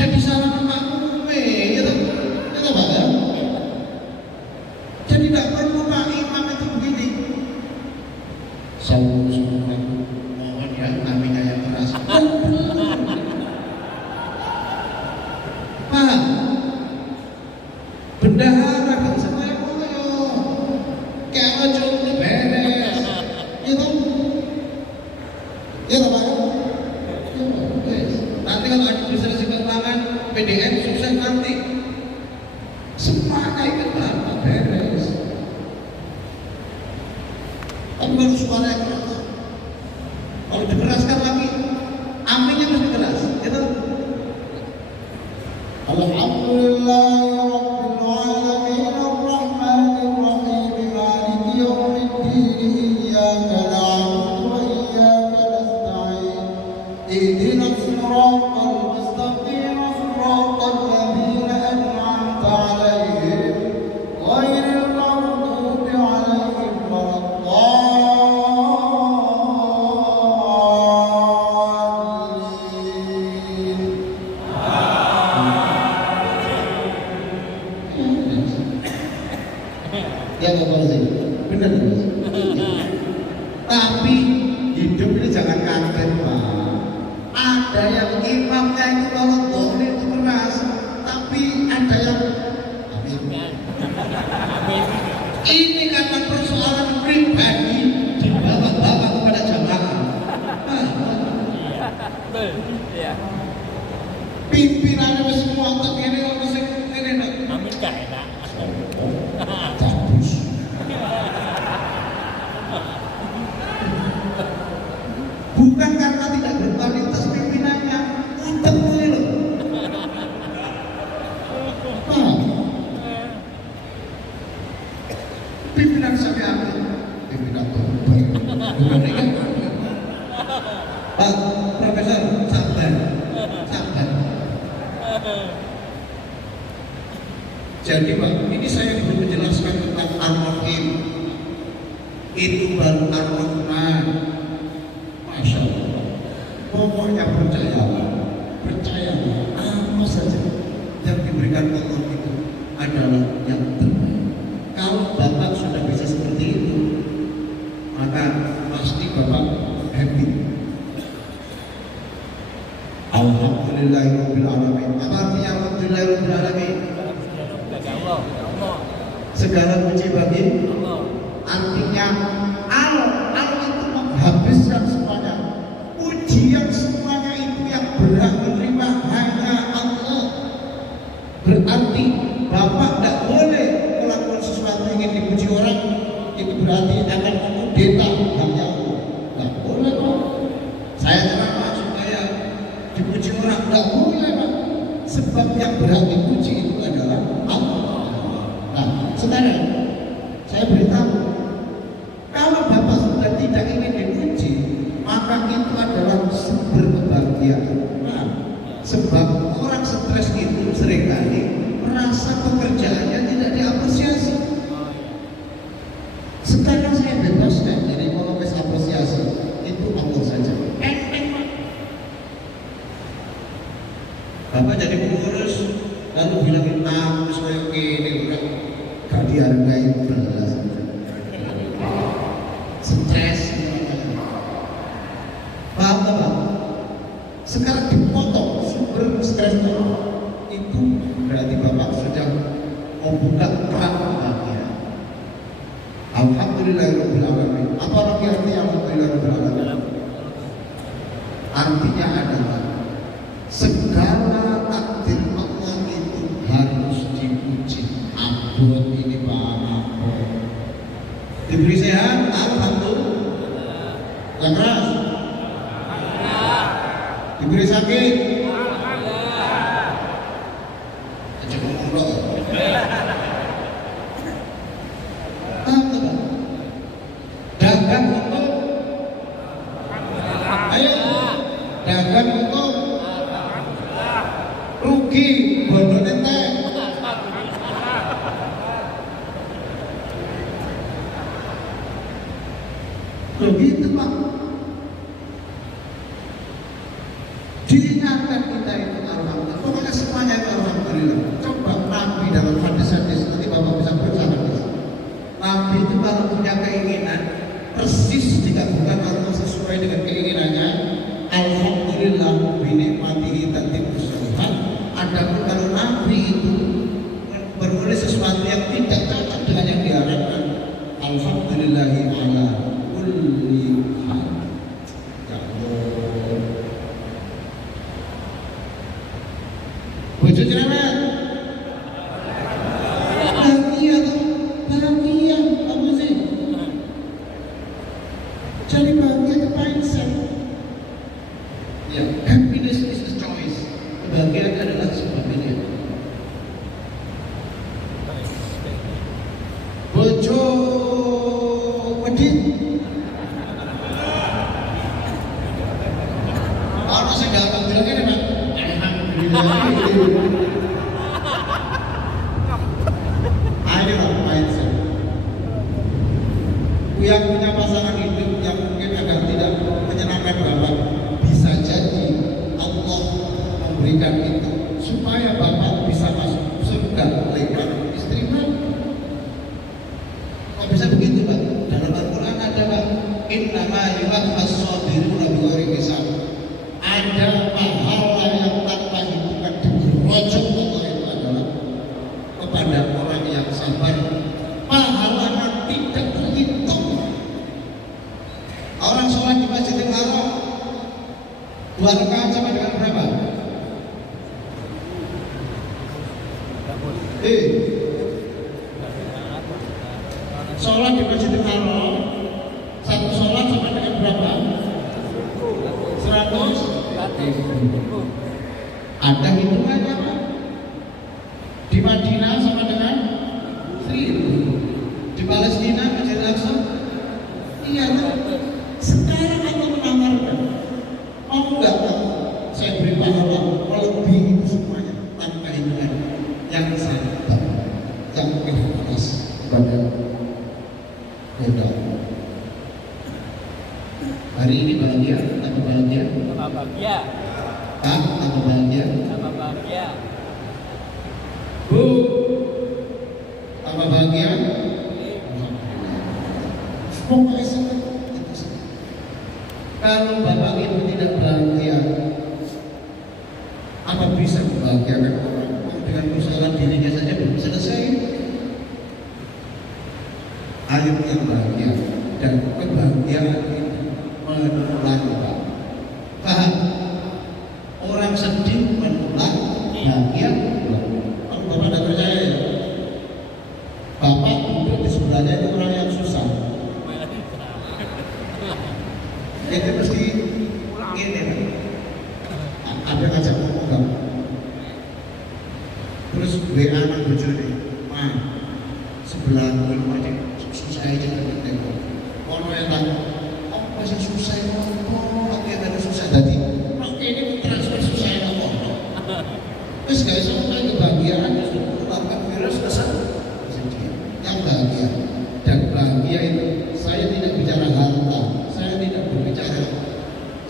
jadi salah makmume, ya toh? Ya toh Pak ya? Jadi tidak perlu Pak imam itu begini. Mohon ya, aminnya yang keras. Paham? Bendahara gak usah kayak ngono. Kayak ojo beres. Itu. Ya Pak. Nanti kalau ada proses keuangan PDN sukses nanti. Semuanya ikut Bapak beres. Tapi baru suara yang keras. Kalau dikeraskan lagi, aminnya mesti keras. Gitu. Alhamdulillah Rabbil Alamin Ar-Rahmanir Rahim Maliki Yawmiddin Iyyaka na'budu wa iyyaka nasta'in Ihdinas siratal mustaqim siratal ladzina an'amta 'alaihim ghairil maghdubi 'alaihim waladdallin. Ya Bapak sih, benar Mas. Tapi hidup ini jangan kaget Pak. Ada yang imamnya itu kalau dolim itu keras, tapi ada yang amin. Ini karena persoalan pribadi dibawa-bawa kepada jamaah. Iya. Pimpinannya semua tak ini orang sing ini nak. Amin gak enak. Bagus. Bukan karena tidak berkualitas pimpinannya, untuk ini loh. Pimpinan sampai ambil, pimpinan terbaik. Bukan ini. Pak Profesor, sabar, sabar. Jadi Pak, ini saya belum menjelaskan tentang Ar-Rahim. Itu baru Ar-Rahman. Masya Allah. Pokoknya percayalah apa saja yang diberikan Allah itu adalah yang terbaik. Kalau Bapak sudah bisa seperti itu, maka pasti Bapak happy. Alhamdulillahirabbil alamin. Apa artinya alhamdulillahirabbil alamin? Segala puji bagi Allah. Artinya Allah itu menghabiskan semuanya. Pujian semuanya itu yang berhak menerima hanya Allah. Berarti Bapak tidak boleh melakukan sesuatu yang ingin dipuji orang. Itu berarti akan mengudeta hanya Allah. Tidak boleh Pak. Saya ceramah supaya dipuji orang, tidak boleh Pak. Sebab yang berhak dipuji itu adalah Allah. Nah, sekarang saya beritahu, kalau Bapak sudah tidak ingin dipuji, maka itu adalah sumber kebahagiaan. Nah, sebab orang stres itu seringkali merasa pekerjaannya tidak diapresiasi. Sekarang saya bebaskan dari mau apresiasi, itu Allah saja. Bapak jadi pengurus, lalu bilangin aku saya gini udah gak dihargai belas, stres. Paham tak Pak? Sekarang dipotong sumber stres itu berarti Bapak sudah membuka keran bahagia. Alhamdulillahirabbil alamin. Apa artinya alhamdulillahirabbil alamin? Artinya adalah segala takdir Allah itu harus dipuji. Ampun ini Pak, ampun. Diberi sehat, alhamdulillah. Yang keras. Diberi sakit. Aja ngomong loh. Dagang untuk. Ayo, dagang untuk. Rugi, bodoh netek. Begitu Pak. Diingatkan kita itu alhamdulillah. Pokoknya semuanya itu alhamdulillah. Coba Nabi dalam hadis-hadis nanti Bapak bisa baca hadis. Nabi itu kalau punya keinginan persis dikabulkan Allah sesuai dengan keinginannya. sesuatu yang tidak cocok dengan yang diharapkan. Alhamdulillahi ala kulli hal. Ya Allah. Bojo cerewet. Bahagia tuh, bahagia apa sih? Jadi bahagia itu mindset. Ya, happiness is a choice. Kebahagiaan adalah sebuah pilihan. Bojo wedit. Orang sih gampang bilangnya nih Pak. Alhamdulillah. Ayo lah mindset. Yang punya pasangan hidup yang mungkin agak tidak menyenangkan Bapak, bisa jadi Allah memberikan itu supaya Bapak bisa masuk surga lewat istri Bapak. Kok bisa begitu Pak? Dalam Al-Quran ada Pak, innama yuwaffas sabiruna bighairi hisab. Ada pahala yang tanpa hitungan diberojok Allah itu adalah kepada orang yang sabar. Pahalanya tidak terhitung. Orang sholat di Masjidil Haram 2 rakaat sama dengan berapa? Sholat di Masjidil Haram, satu sholat sama dengan berapa? 100. Ada hitungannya Pak. Di Madinah sama dengan 1000. Di Palestina Masjidil Aqsa. Iya Pak. Sekarang aku menawarkan, mau nggak Pak? Saya beri pahala melebihi itu semuanya tanpa hitungan. Yang sabar, yang ikhlas kepada Allah. Hari ini bahagia atau bahagia? Sama bahagia. Hah? Atau bahagia? Sama bahagia. Bu, apa bahagia? Pokoknya senang. Kalau Bapak Ibu tidak bahagia, apa bisa membahagiakan orang? Dengan persoalan dirinya saja belum selesai. Ayo yang bahagia, dan kebahagiaan itu menular Pak. Paham? Orang sedih menular, bahagia menular. Kalau Bapak tidak percaya ya, Bapak duduk di sebelahnya itu orang yang susah. Itu mesti ini Pak. Ada ngajak ngomong Pak. Terus WA nang bojone, "Ma, sebelah kono aja susah aja tengok." Ono yang tak, apa sih susah ngomong, oke ada susah tadi. Oke ini transfer susah ngomong. Terus guys, sampai kebahagiaan justru menyebabkan virus kesal. Yang bahagia dan bahagia itu saya tidak bicara harta, saya tidak berbicara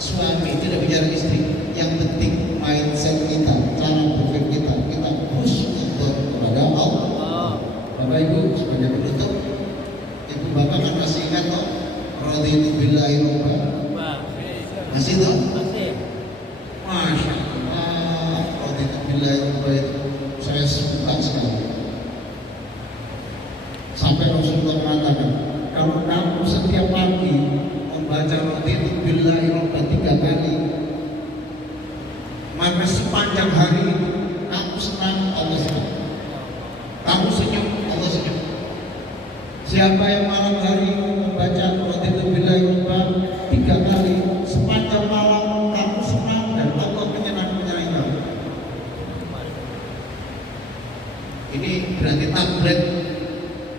suami, tidak bicara istri. Yang penting mindset kita, cara berpikir kita push untuk kepada Allah. Bapak Ibu sebagai penutup, Ibu Bapak kan masih ingat toh, raditu billahi robba. Masih toh? Masih. Masya Allah, raditu billahi robba itu saya suka sekali. Sampai Rasulullah mengatakan, kalau kamu setiap pagi membaca raditu billahi robba 3 kali, maka sepanjang hari kamu senang, Allah senang. Kamu senyum, Allah senyum. Siapa yang malam hari membaca raditu billahi robba 3 kali, sepanjang malam kamu senang dan Allah menyenangi kamu. Ini berarti tablet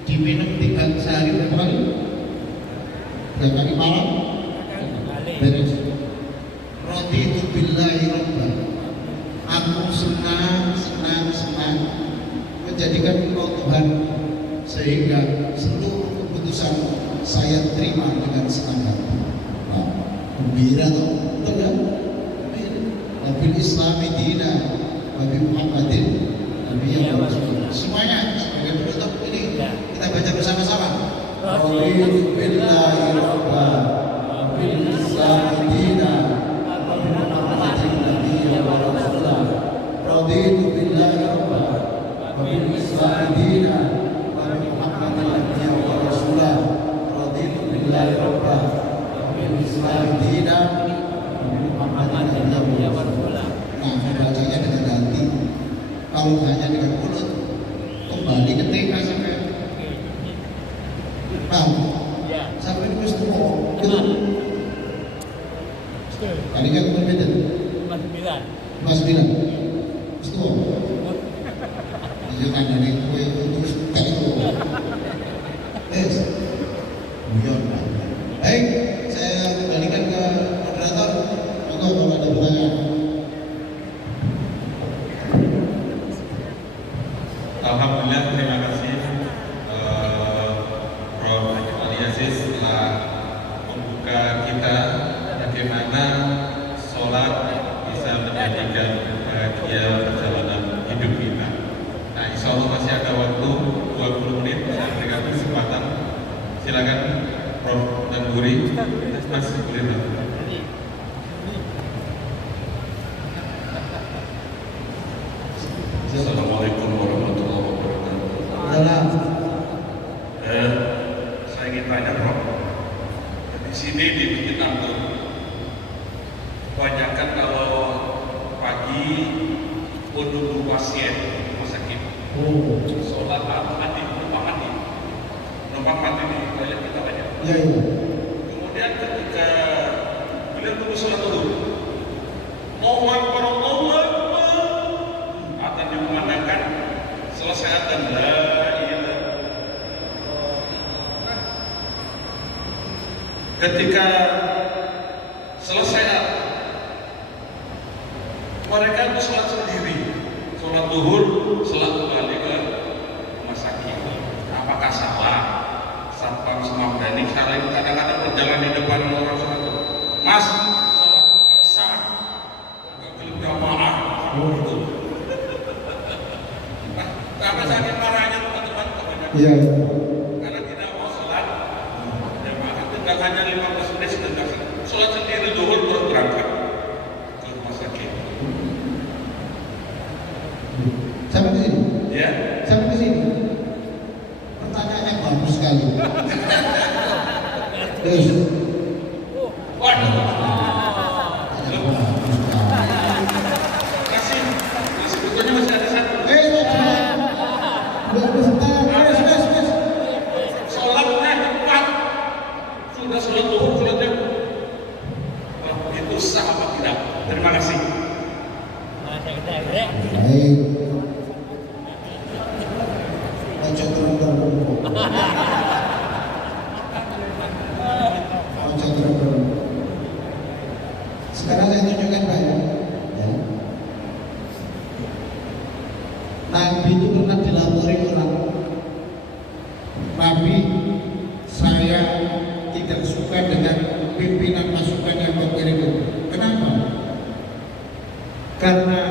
diminum 3 sehari berapa kali? 3 kali malam. Beres. Raditu billahi robba. Aku senang menjadikan Engkau Tuhan, sehingga seluruh keputusan saya terima dengan senang hati. Nah, gembira toh, betul kan? Wabil Islami dina, wabil Muhammadin Nabi yang semuanya sebagai penutup ini kita baca bersama-sama. Raditu billahi robba, wabil Islami dina, wabil Muhammadin Nabi yang Raditu billahi robba, wabil Islami dina, Tidak. Dia baru pulang. Nah, bacanya dengan hati. Kalau hanya dengan mulut, kembali ke TK sampai. Nah, Ya. sampai itu mesti mau. Tadi kan berbeda. Mas Milan. Mas bilang, mesti mau. Iya kan dari kue itu kayak itu. Buyon. Baik, saya kembalikan ke moderator untuk kalau ada pertanyaan. Alhamdulillah, terima kasih Prof. Hakim Ali Aziz telah membuka kita bagaimana sholat bisa menjadikan bahagia perjalanan hidup kita. Nah, insya Allah masih ada waktu 20 menit, saya berikan kesempatan. Silakan Prof. dan Guri, masih boleh lakukan. Assalamualaikum warahmatullahi wabarakatuh. Dalam Saya ingin tanya, Prof. Di sini di Bukit Anggur, kebanyakan kalau pagi menunggu pasien di rumah sakit, sholat mati, numpang mati di toilet kita banyak. ya itu. Kemudian ketika beliau tunggu sholat dulu, Allahu Akbar, Allahu Akbar, akan dikumandangkan selesai adzan la ilaha. Ketika selesai mereka itu sholat sendiri, sholat duhur, sholat kembali ke rumah sakit. Apakah salah? Satpam Semabdani sekarang kadang-kadang berjalan di depan orang sholat itu, Mas, sholat sah, nggak kelip jamaah, itu. Karena sakit marahnya teman-teman kebanyakan. Iya. Karena tidak mau sholat jamaah, tinggal hanya 15 menit sebentar. Sholat sendiri duhur baru berangkat ke rumah sakit. Sampai di sini. Ya, Sampai di sini. Pertanyaannya bagus sekali. Terus. waduh, Bagus sekali. kasih. Sebetulnya masih ada satu. Belum sebentar. Wes. Sholatnya cepat. Sudah sholat duhur, sholatnya. Wah, itu sah apa tidak? Terima kasih. Masa kita ya. Baik. Ojo gerong-gerong. Ojo gerong-gerong. Sekarang saya tunjukkan Pak ya. Nabi itu pernah dilapori orang. Nabi, saya tidak suka dengan pimpinan pasukan yang wakil itu. Kenapa? Karena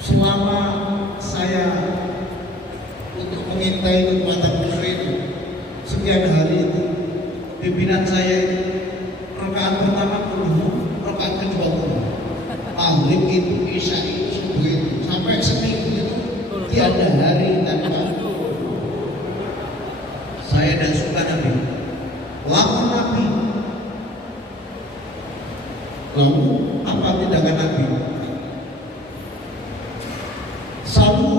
selama saya untuk mengintai kekuatan musuh itu sekian hari itu, pimpinan saya itu rakaat pertama kudu, rakaat kedua kudu, maghrib itu, isya itu, subuh itu, sampai seminggu itu tiada hari tanpa saya dan suka Nabi. Lalu Nabi, lalu apa tindakan Nabi? Salu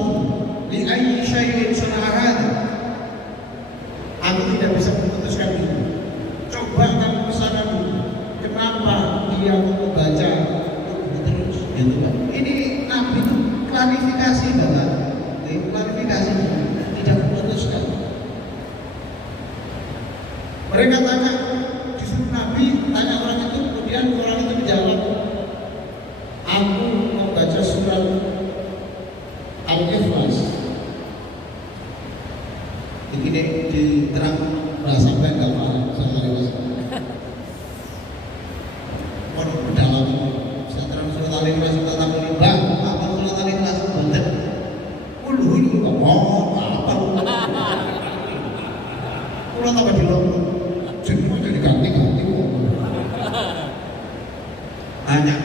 li ayyi syai'in sunahada. Aku tidak bisa memutuskan itu. Coba kamu kesana dulu. Kenapa dia mau membaca terus? Gitu kan? Ini Nabi itu klarifikasi Bapak. Klarifikasi tidak memutuskan. Mereka tanya, disuruh Nabi tanya orang itu, kemudian orang itu menjawab, aku membaca surat Al-Ikhlas. Ini diterang bahasa sampai enggak paham sama Mas. Waduh, dalam saya terang surat Al-Ikhlas tentang riba, apa surat Al-Ikhlas bener? Ulu apa? Ulah tambah dilongok. Semua jadi ganti-ganti. Hanya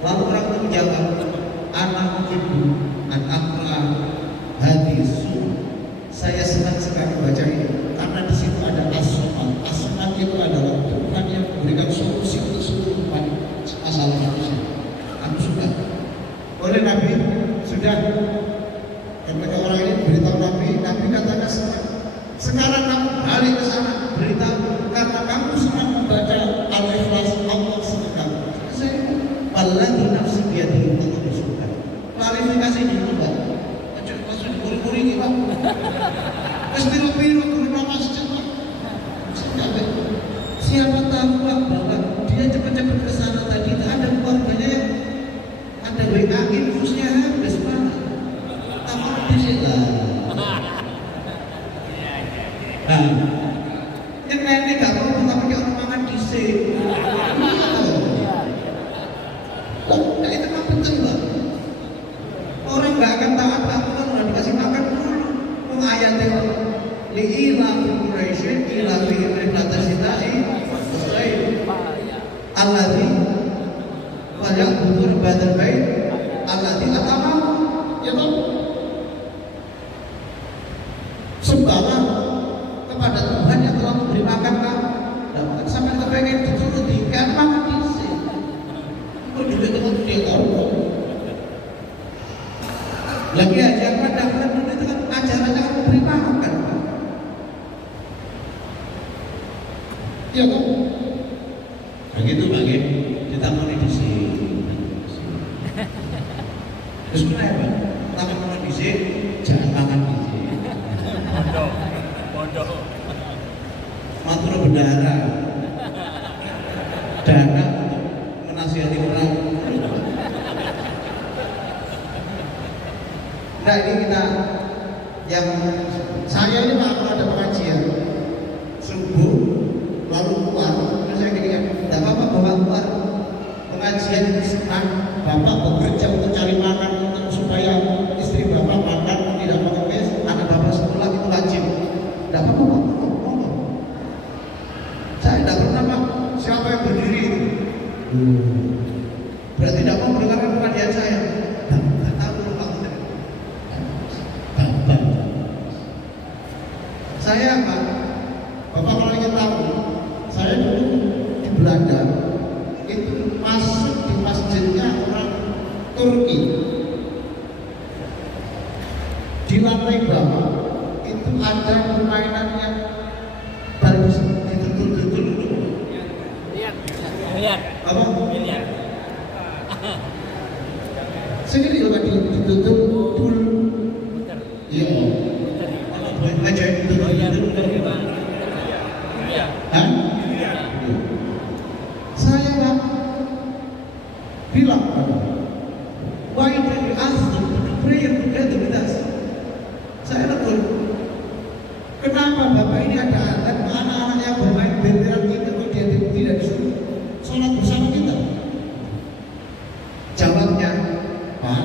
lalu orang itu menjawab, anak ibu, anak hadis. Saya senang sekali baca ini karena sampai siapa tahu Pak bahwa dia cepat-cepat ke sana tadi ada keluarganya yang ada WA infusnya habis Pak. Apa di situ? Ini nenek gak mau tapi orang makan di sini. Nah itu kan betul Pak. Orang gak akan taat kalau nggak dikasih makan dulu. Ayatnya li'ila Quraisyin ila fihim rihlatasyita'i was-sayf alladzi ya'budu ibadal bait alladzi atama ya toh sembahlah kepada Tuhan yang telah memberi makan kamu. Dan sampai kepengen dituruti kan makan di sini. Kok juga dengan dia tahu. Lagi aja pada dulu itu kan ajarannya kan memberi makan Pak. Iya toh? Begitu Pak Gim, kita mau di sini. Terus mulai Pak, kita mau di sini, jangan makan di sini. Bodoh. Matur bendahara, dana untuk menasihati orang. Nah ini kita yang saya ini Pak kalau ada pengajian subuh lalu keluar terus saya gini kan tidak apa-apa bawa keluar pengajian Islam Bapak bekerja untuk cari makan untuk supaya istri Bapak makan tidak mengemis anak Bapak sekolah itu wajib tidak apa-apa Pak saya tidak pernah Pak siapa yang berdiri itu berarti tidak mau mendengarkan pengajian saya tidak tahu Pak saya Pak, Bapak kalau ingin tahu, saya dulu di Belanda itu masuk di masjidnya orang Turki. Di lantai bawah itu ada permainan yang baru ditutul-tutul dulu. Lihat. Apa? Lihat. Segini juga ditutup dulu. Iya. Ajaib itu. Oh iya, betul ya Bang. Iya. Hah? Saya Pak bilang why don't you ask them to pray together with us? Saya tegur. Kenapa Bapak ini ada anak-anak yang bermain benderan kita kok dia tidak disuruh sholat bersama kita? Jawabnya, Pak,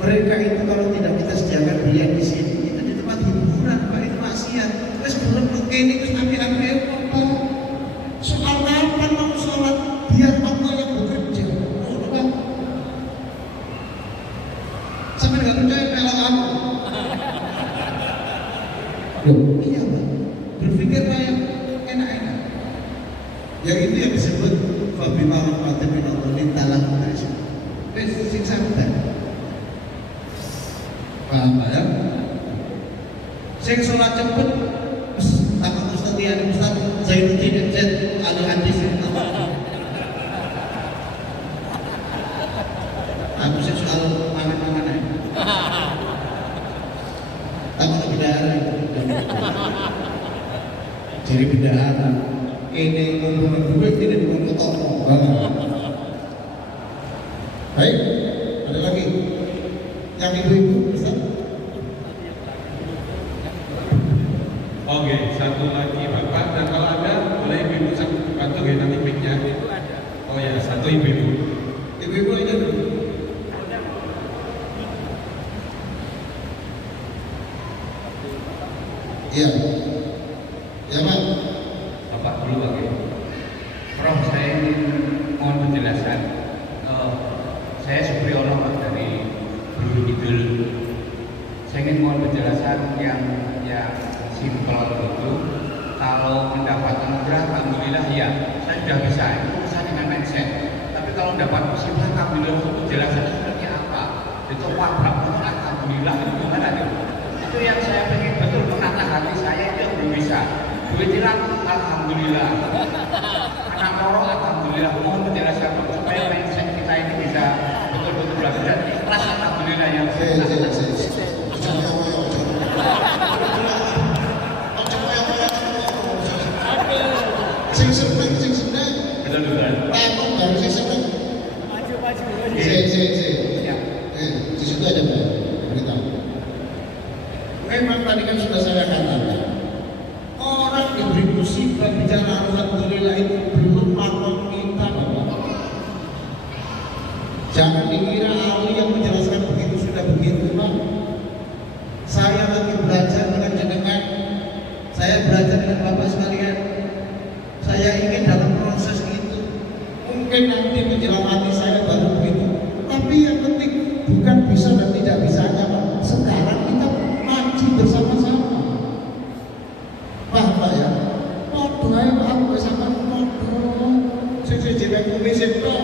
mereka itu kalau tidak kita sediakan biaya di sini itu di tempat hiburan Pak itu maksiat. Terus belum begini terus ambil Pak. Soal kapan mau sholat biar Allah yang bekerja. Oh Pak, sampai nggak percaya kalau aku. Loh, iya Pak. Berpikir kayak enak-enak. Yang itu yang disebut Fabima rahmatin min Allah taala Indonesia. Sing sampeyan. Paham ya? Sing sholat cepet, takut Ustaz Tian Ustaz Zainuddin Zaid al-Hadis. Aku sih soal mangan-mangan aja. Aku bendahara. Jadi bendahara. Ini ngomongin duit, ini ngomongin toko. Baik, ada lagi. Yang ibu-ibu bisa. Oke, satu lagi Bapak dan kalau ada boleh ibu-ibu bantu ya nanti mic-nya. Oh ya, satu ibu-ibu. Ibu-ibu aja dulu. Iya. Ya Pak. Bapak dulu Pak. Prof, saya ingin mohon penjelasan. Saya Supriyono Pak dari Bulu Kidul. Saya ingin mohon penjelasan yang simpel itu. Kalau mendapat anugerah, alhamdulillah ya, saya sudah bisa. Itu urusan dengan mindset. Tapi kalau mendapat musibah, alhamdulillah itu penjelasannya seperti apa? Itu wabah, alhamdulillah itu gimana itu? Itu yang saya ingin betul menata hati saya itu yang belum bisa. Duit hilang, alhamdulillah. Anak loro, alhamdulillah. Mohon penjelasan supaya mindset kita ini bisa betul-betul belajar dan ikhlas, alhamdulillah yang Sing seneng, sing seneng. Betul Ustaz. Takut baru sing seneng. Maju, maju, maju. Si. Di situ aja Pak. Beritahu. Memang tadi kan sudah saya katakan, orang diberi musibah bicara alhamdulillah itu belum makhluk kita Bapak. Jangan dikira ahli yang menjelaskan begitu sudah begitu Pak. Saya lagi belajar dengan jenengan, saya belajar dengan Bapak sekalian. Saya ingin dalam proses itu, mungkin nanti menjelang mati saya baru begitu. Tapi yang penting bukan bisa dan tidak bisanya Pak. Sekarang kita maju bersama-sama. Pak ya, podo ae Pak, bersama podo. Sing jebek kumis itu.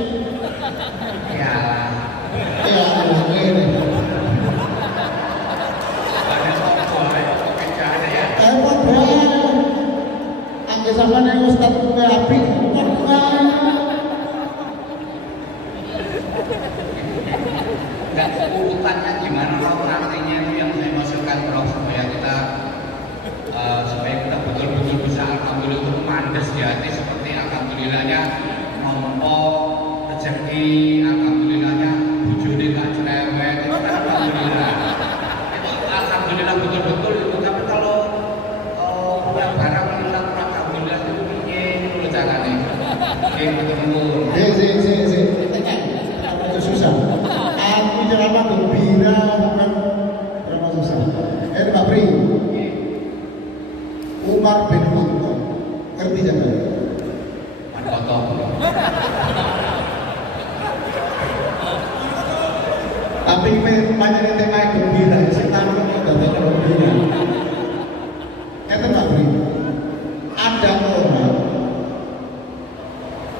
Ya, Ya Allah ini. ada apa ya? Kerjaan ya. Podo. Angge sampeyan yang ustaz kuwi apik. Podo ae. Enggak urutannya gimana kalau artinya itu yang saya maksudkan Prof, supaya kita betul-betul bisa alhamdulillah itu mandes di hati seperti alhamdulillahnya nompo rezeki, alhamdulillahnya bujune gak cerewet, itu kan alhamdulillah. Itu alhamdulillah betul-betul itu. Tapi kalau punya barang hilang alhamdulillah itu piye itu lho carane. Oke, ketemu. Si. Tekan. Apa itu susah? Aku ceramah gembira bukan ceramah susah. Pak Pri. Umar bin Khattab. Ngerti jangan? Mankoto. Tapi panjangnya tema gembira, saya tahu kan datang gembira. Kata Pak Pri, ada orang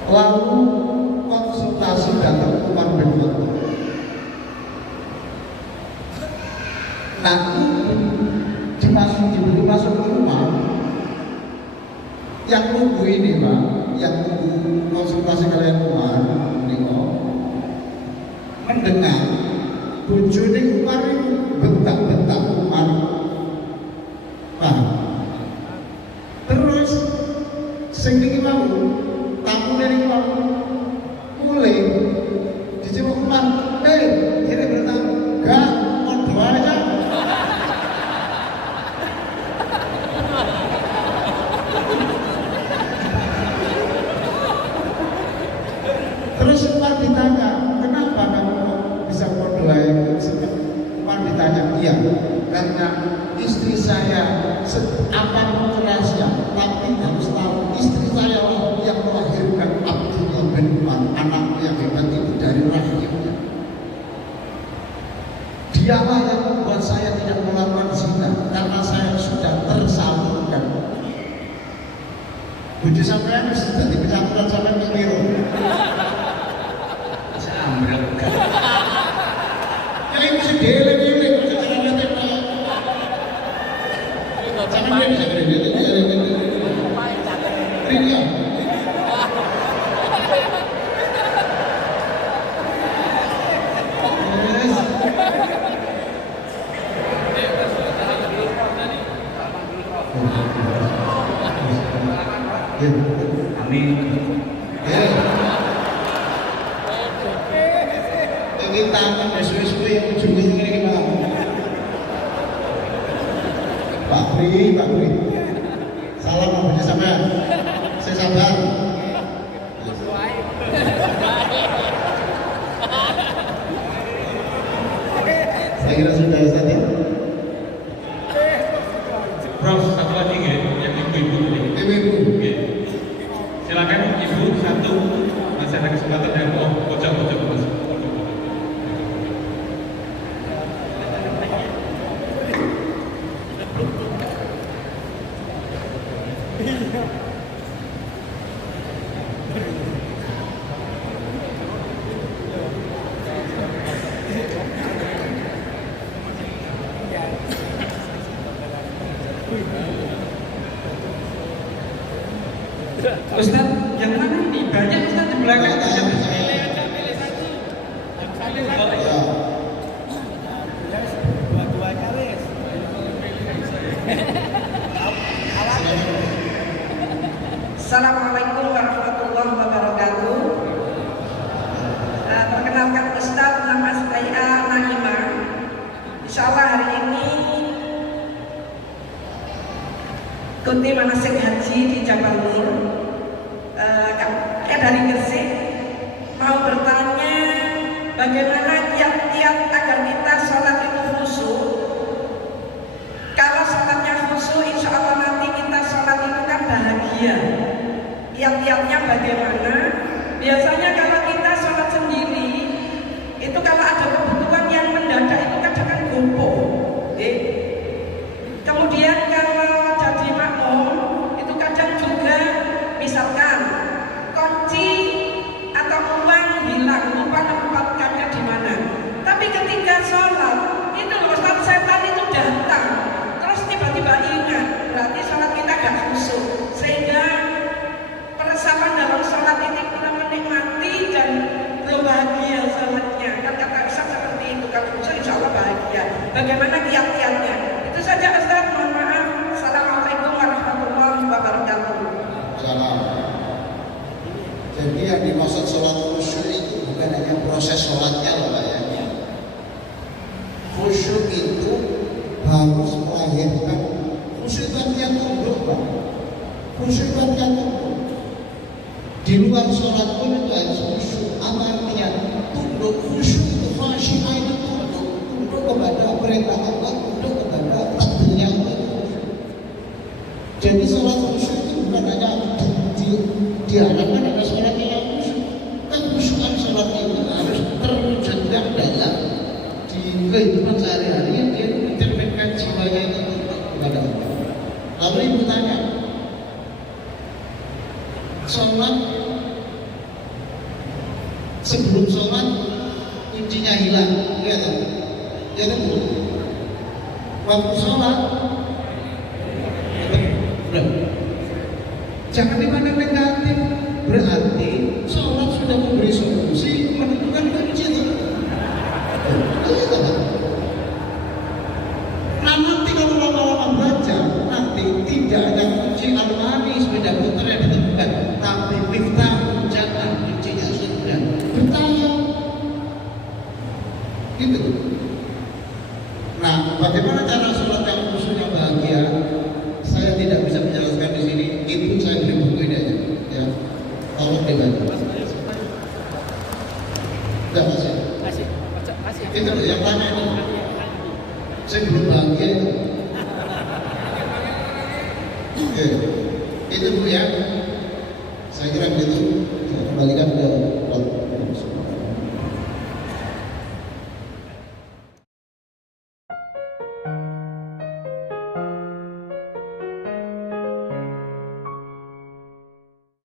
lalu konsultasi datang Umar bin Khattab. Nah, diberi masuk ke rumah. Yang nunggu ini Pak, yang nunggu konsultasi kalian Umar, mendengar bojone Umar itu bentak-bentak Umar. Pak, terus sing niki mau tamu niki mau mulai dijawab Umar, ini bertamu, enggak, mau doa aja. Terus Umar ditanya, kenapa kamu bisa berdoa itu? Umar ditanya, iya, karena istri saya apapun kerasnya, tapi harus tahu istri saya lah yang melahirkan Abdullah bin Umar, anakku yang hebat itu dari rahimnya. Dialah yang membuat saya tidak melakukan zina karena saya sudah tersalurkan. Budi sampean wis dadi penyaturan sampean keliru. Sambrek. Ya iku sing dhewe-dhewe kok carane tepak. Sampeyan bisa dhewe-dhewe. Iya. Amin. Ini tangan suwe-suwe yang ujungnya ini gimana? Pak Pri. Salam namanya sampean. Saya sabar. Saya kira sudah Ustaz ya. Prof, satu lagi ya, yang ibu-ibu tadi. Ibu. Oke. Silakan ibu satu, masih ada kesempatan yang pojok mas. Ustaz, yang mana ini? Banyak Ustaz di belakang. Ya. Dua-duanya wes. Assalamualaikum warahmatullahi wabarakatuh. Perkenalkan Ustaz, nama saya Naima. Insyaallah hari ini ikuti manasik haji di Jabal Nur. Saya dari Gresik, mau bertanya bagaimana kiat-kiat agar kita sholat itu khusyuk. Kalau sholatnya khusyuk, insya Allah nanti kita sholat itu kan bahagia. Kiat-kiatnya bagaimana? Biasanya kalau kita sholat sendiri, itu kalau ada kebutuhan yang mendadak itu kadang gopoh. Kemudian kalau jadi makmum, itu kadang juga misalkan kunci atau uang hilang, lupa menempatkannya di mana. Tapi ketika sholat, itu loh Ustaz, setan itu datang, terus tiba-tiba ingat, berarti sholat kita gak khusyuk. Sehingga peresapan dalam sholat ini kita menikmati dan belum bahagia sholatnya. Kan kata Ustaz seperti itu, kalau khusyuk insya Allah bahagia. Bagaimana kiat-kiatnya? Itu saja Ustaz, mohon maaf. Assalamualaikum warahmatullahi wabarakatuh. Salam. Jadi yang dimaksud sholat khusyuk itu bukan hanya proses sholatnya loh Pak ya. Khusyuk itu harus melahirkan, khusyuk itu artinya tunduk Pak. Khusyuk itu artinya tunduk. Di luar sholat pun itu harus khusyuk. Apa artinya? Tunduk. Khusyuk itu khasyia, itu tunduk. Tunduk kepada perintah Allah, tunduk kepada takdirnya Allah. Jadi sholat khusyuk itu bukan hanya diharapkan ada sholat yang khusyuk. Kekhusyukan sholat itu harus terwujudkan dalam di kehidupan sehari-hari yang dia mencerminkan jiwanya itu tunduk kepada Allah. Lalu ibu tanya, sholat sebelum sholat kuncinya hilang, ya kan? Ya kan? Waktu sholat, jangan dimandang negatif. Berarti sholat sudah memberi solusi, menentukan kunci itu. Nah nanti kalau lama-lama baca, nanti tidak ada kunci almani sepeda motor yang ditemukan, tapi miftah jangan kuncinya sudah bertanya. Gitu. Nah, bagaimana cara sholat yang khusyuknya bahagia? Saya tidak bisa menjelaskan di sini. Itu saya beri buku ini aja. Ya, tolong dibantu. Tidak masih. Itu yang tanya itu. Saya belum bahagia itu. Oke, itu Bu ya. Saya kira begitu. Saya kembalikan ke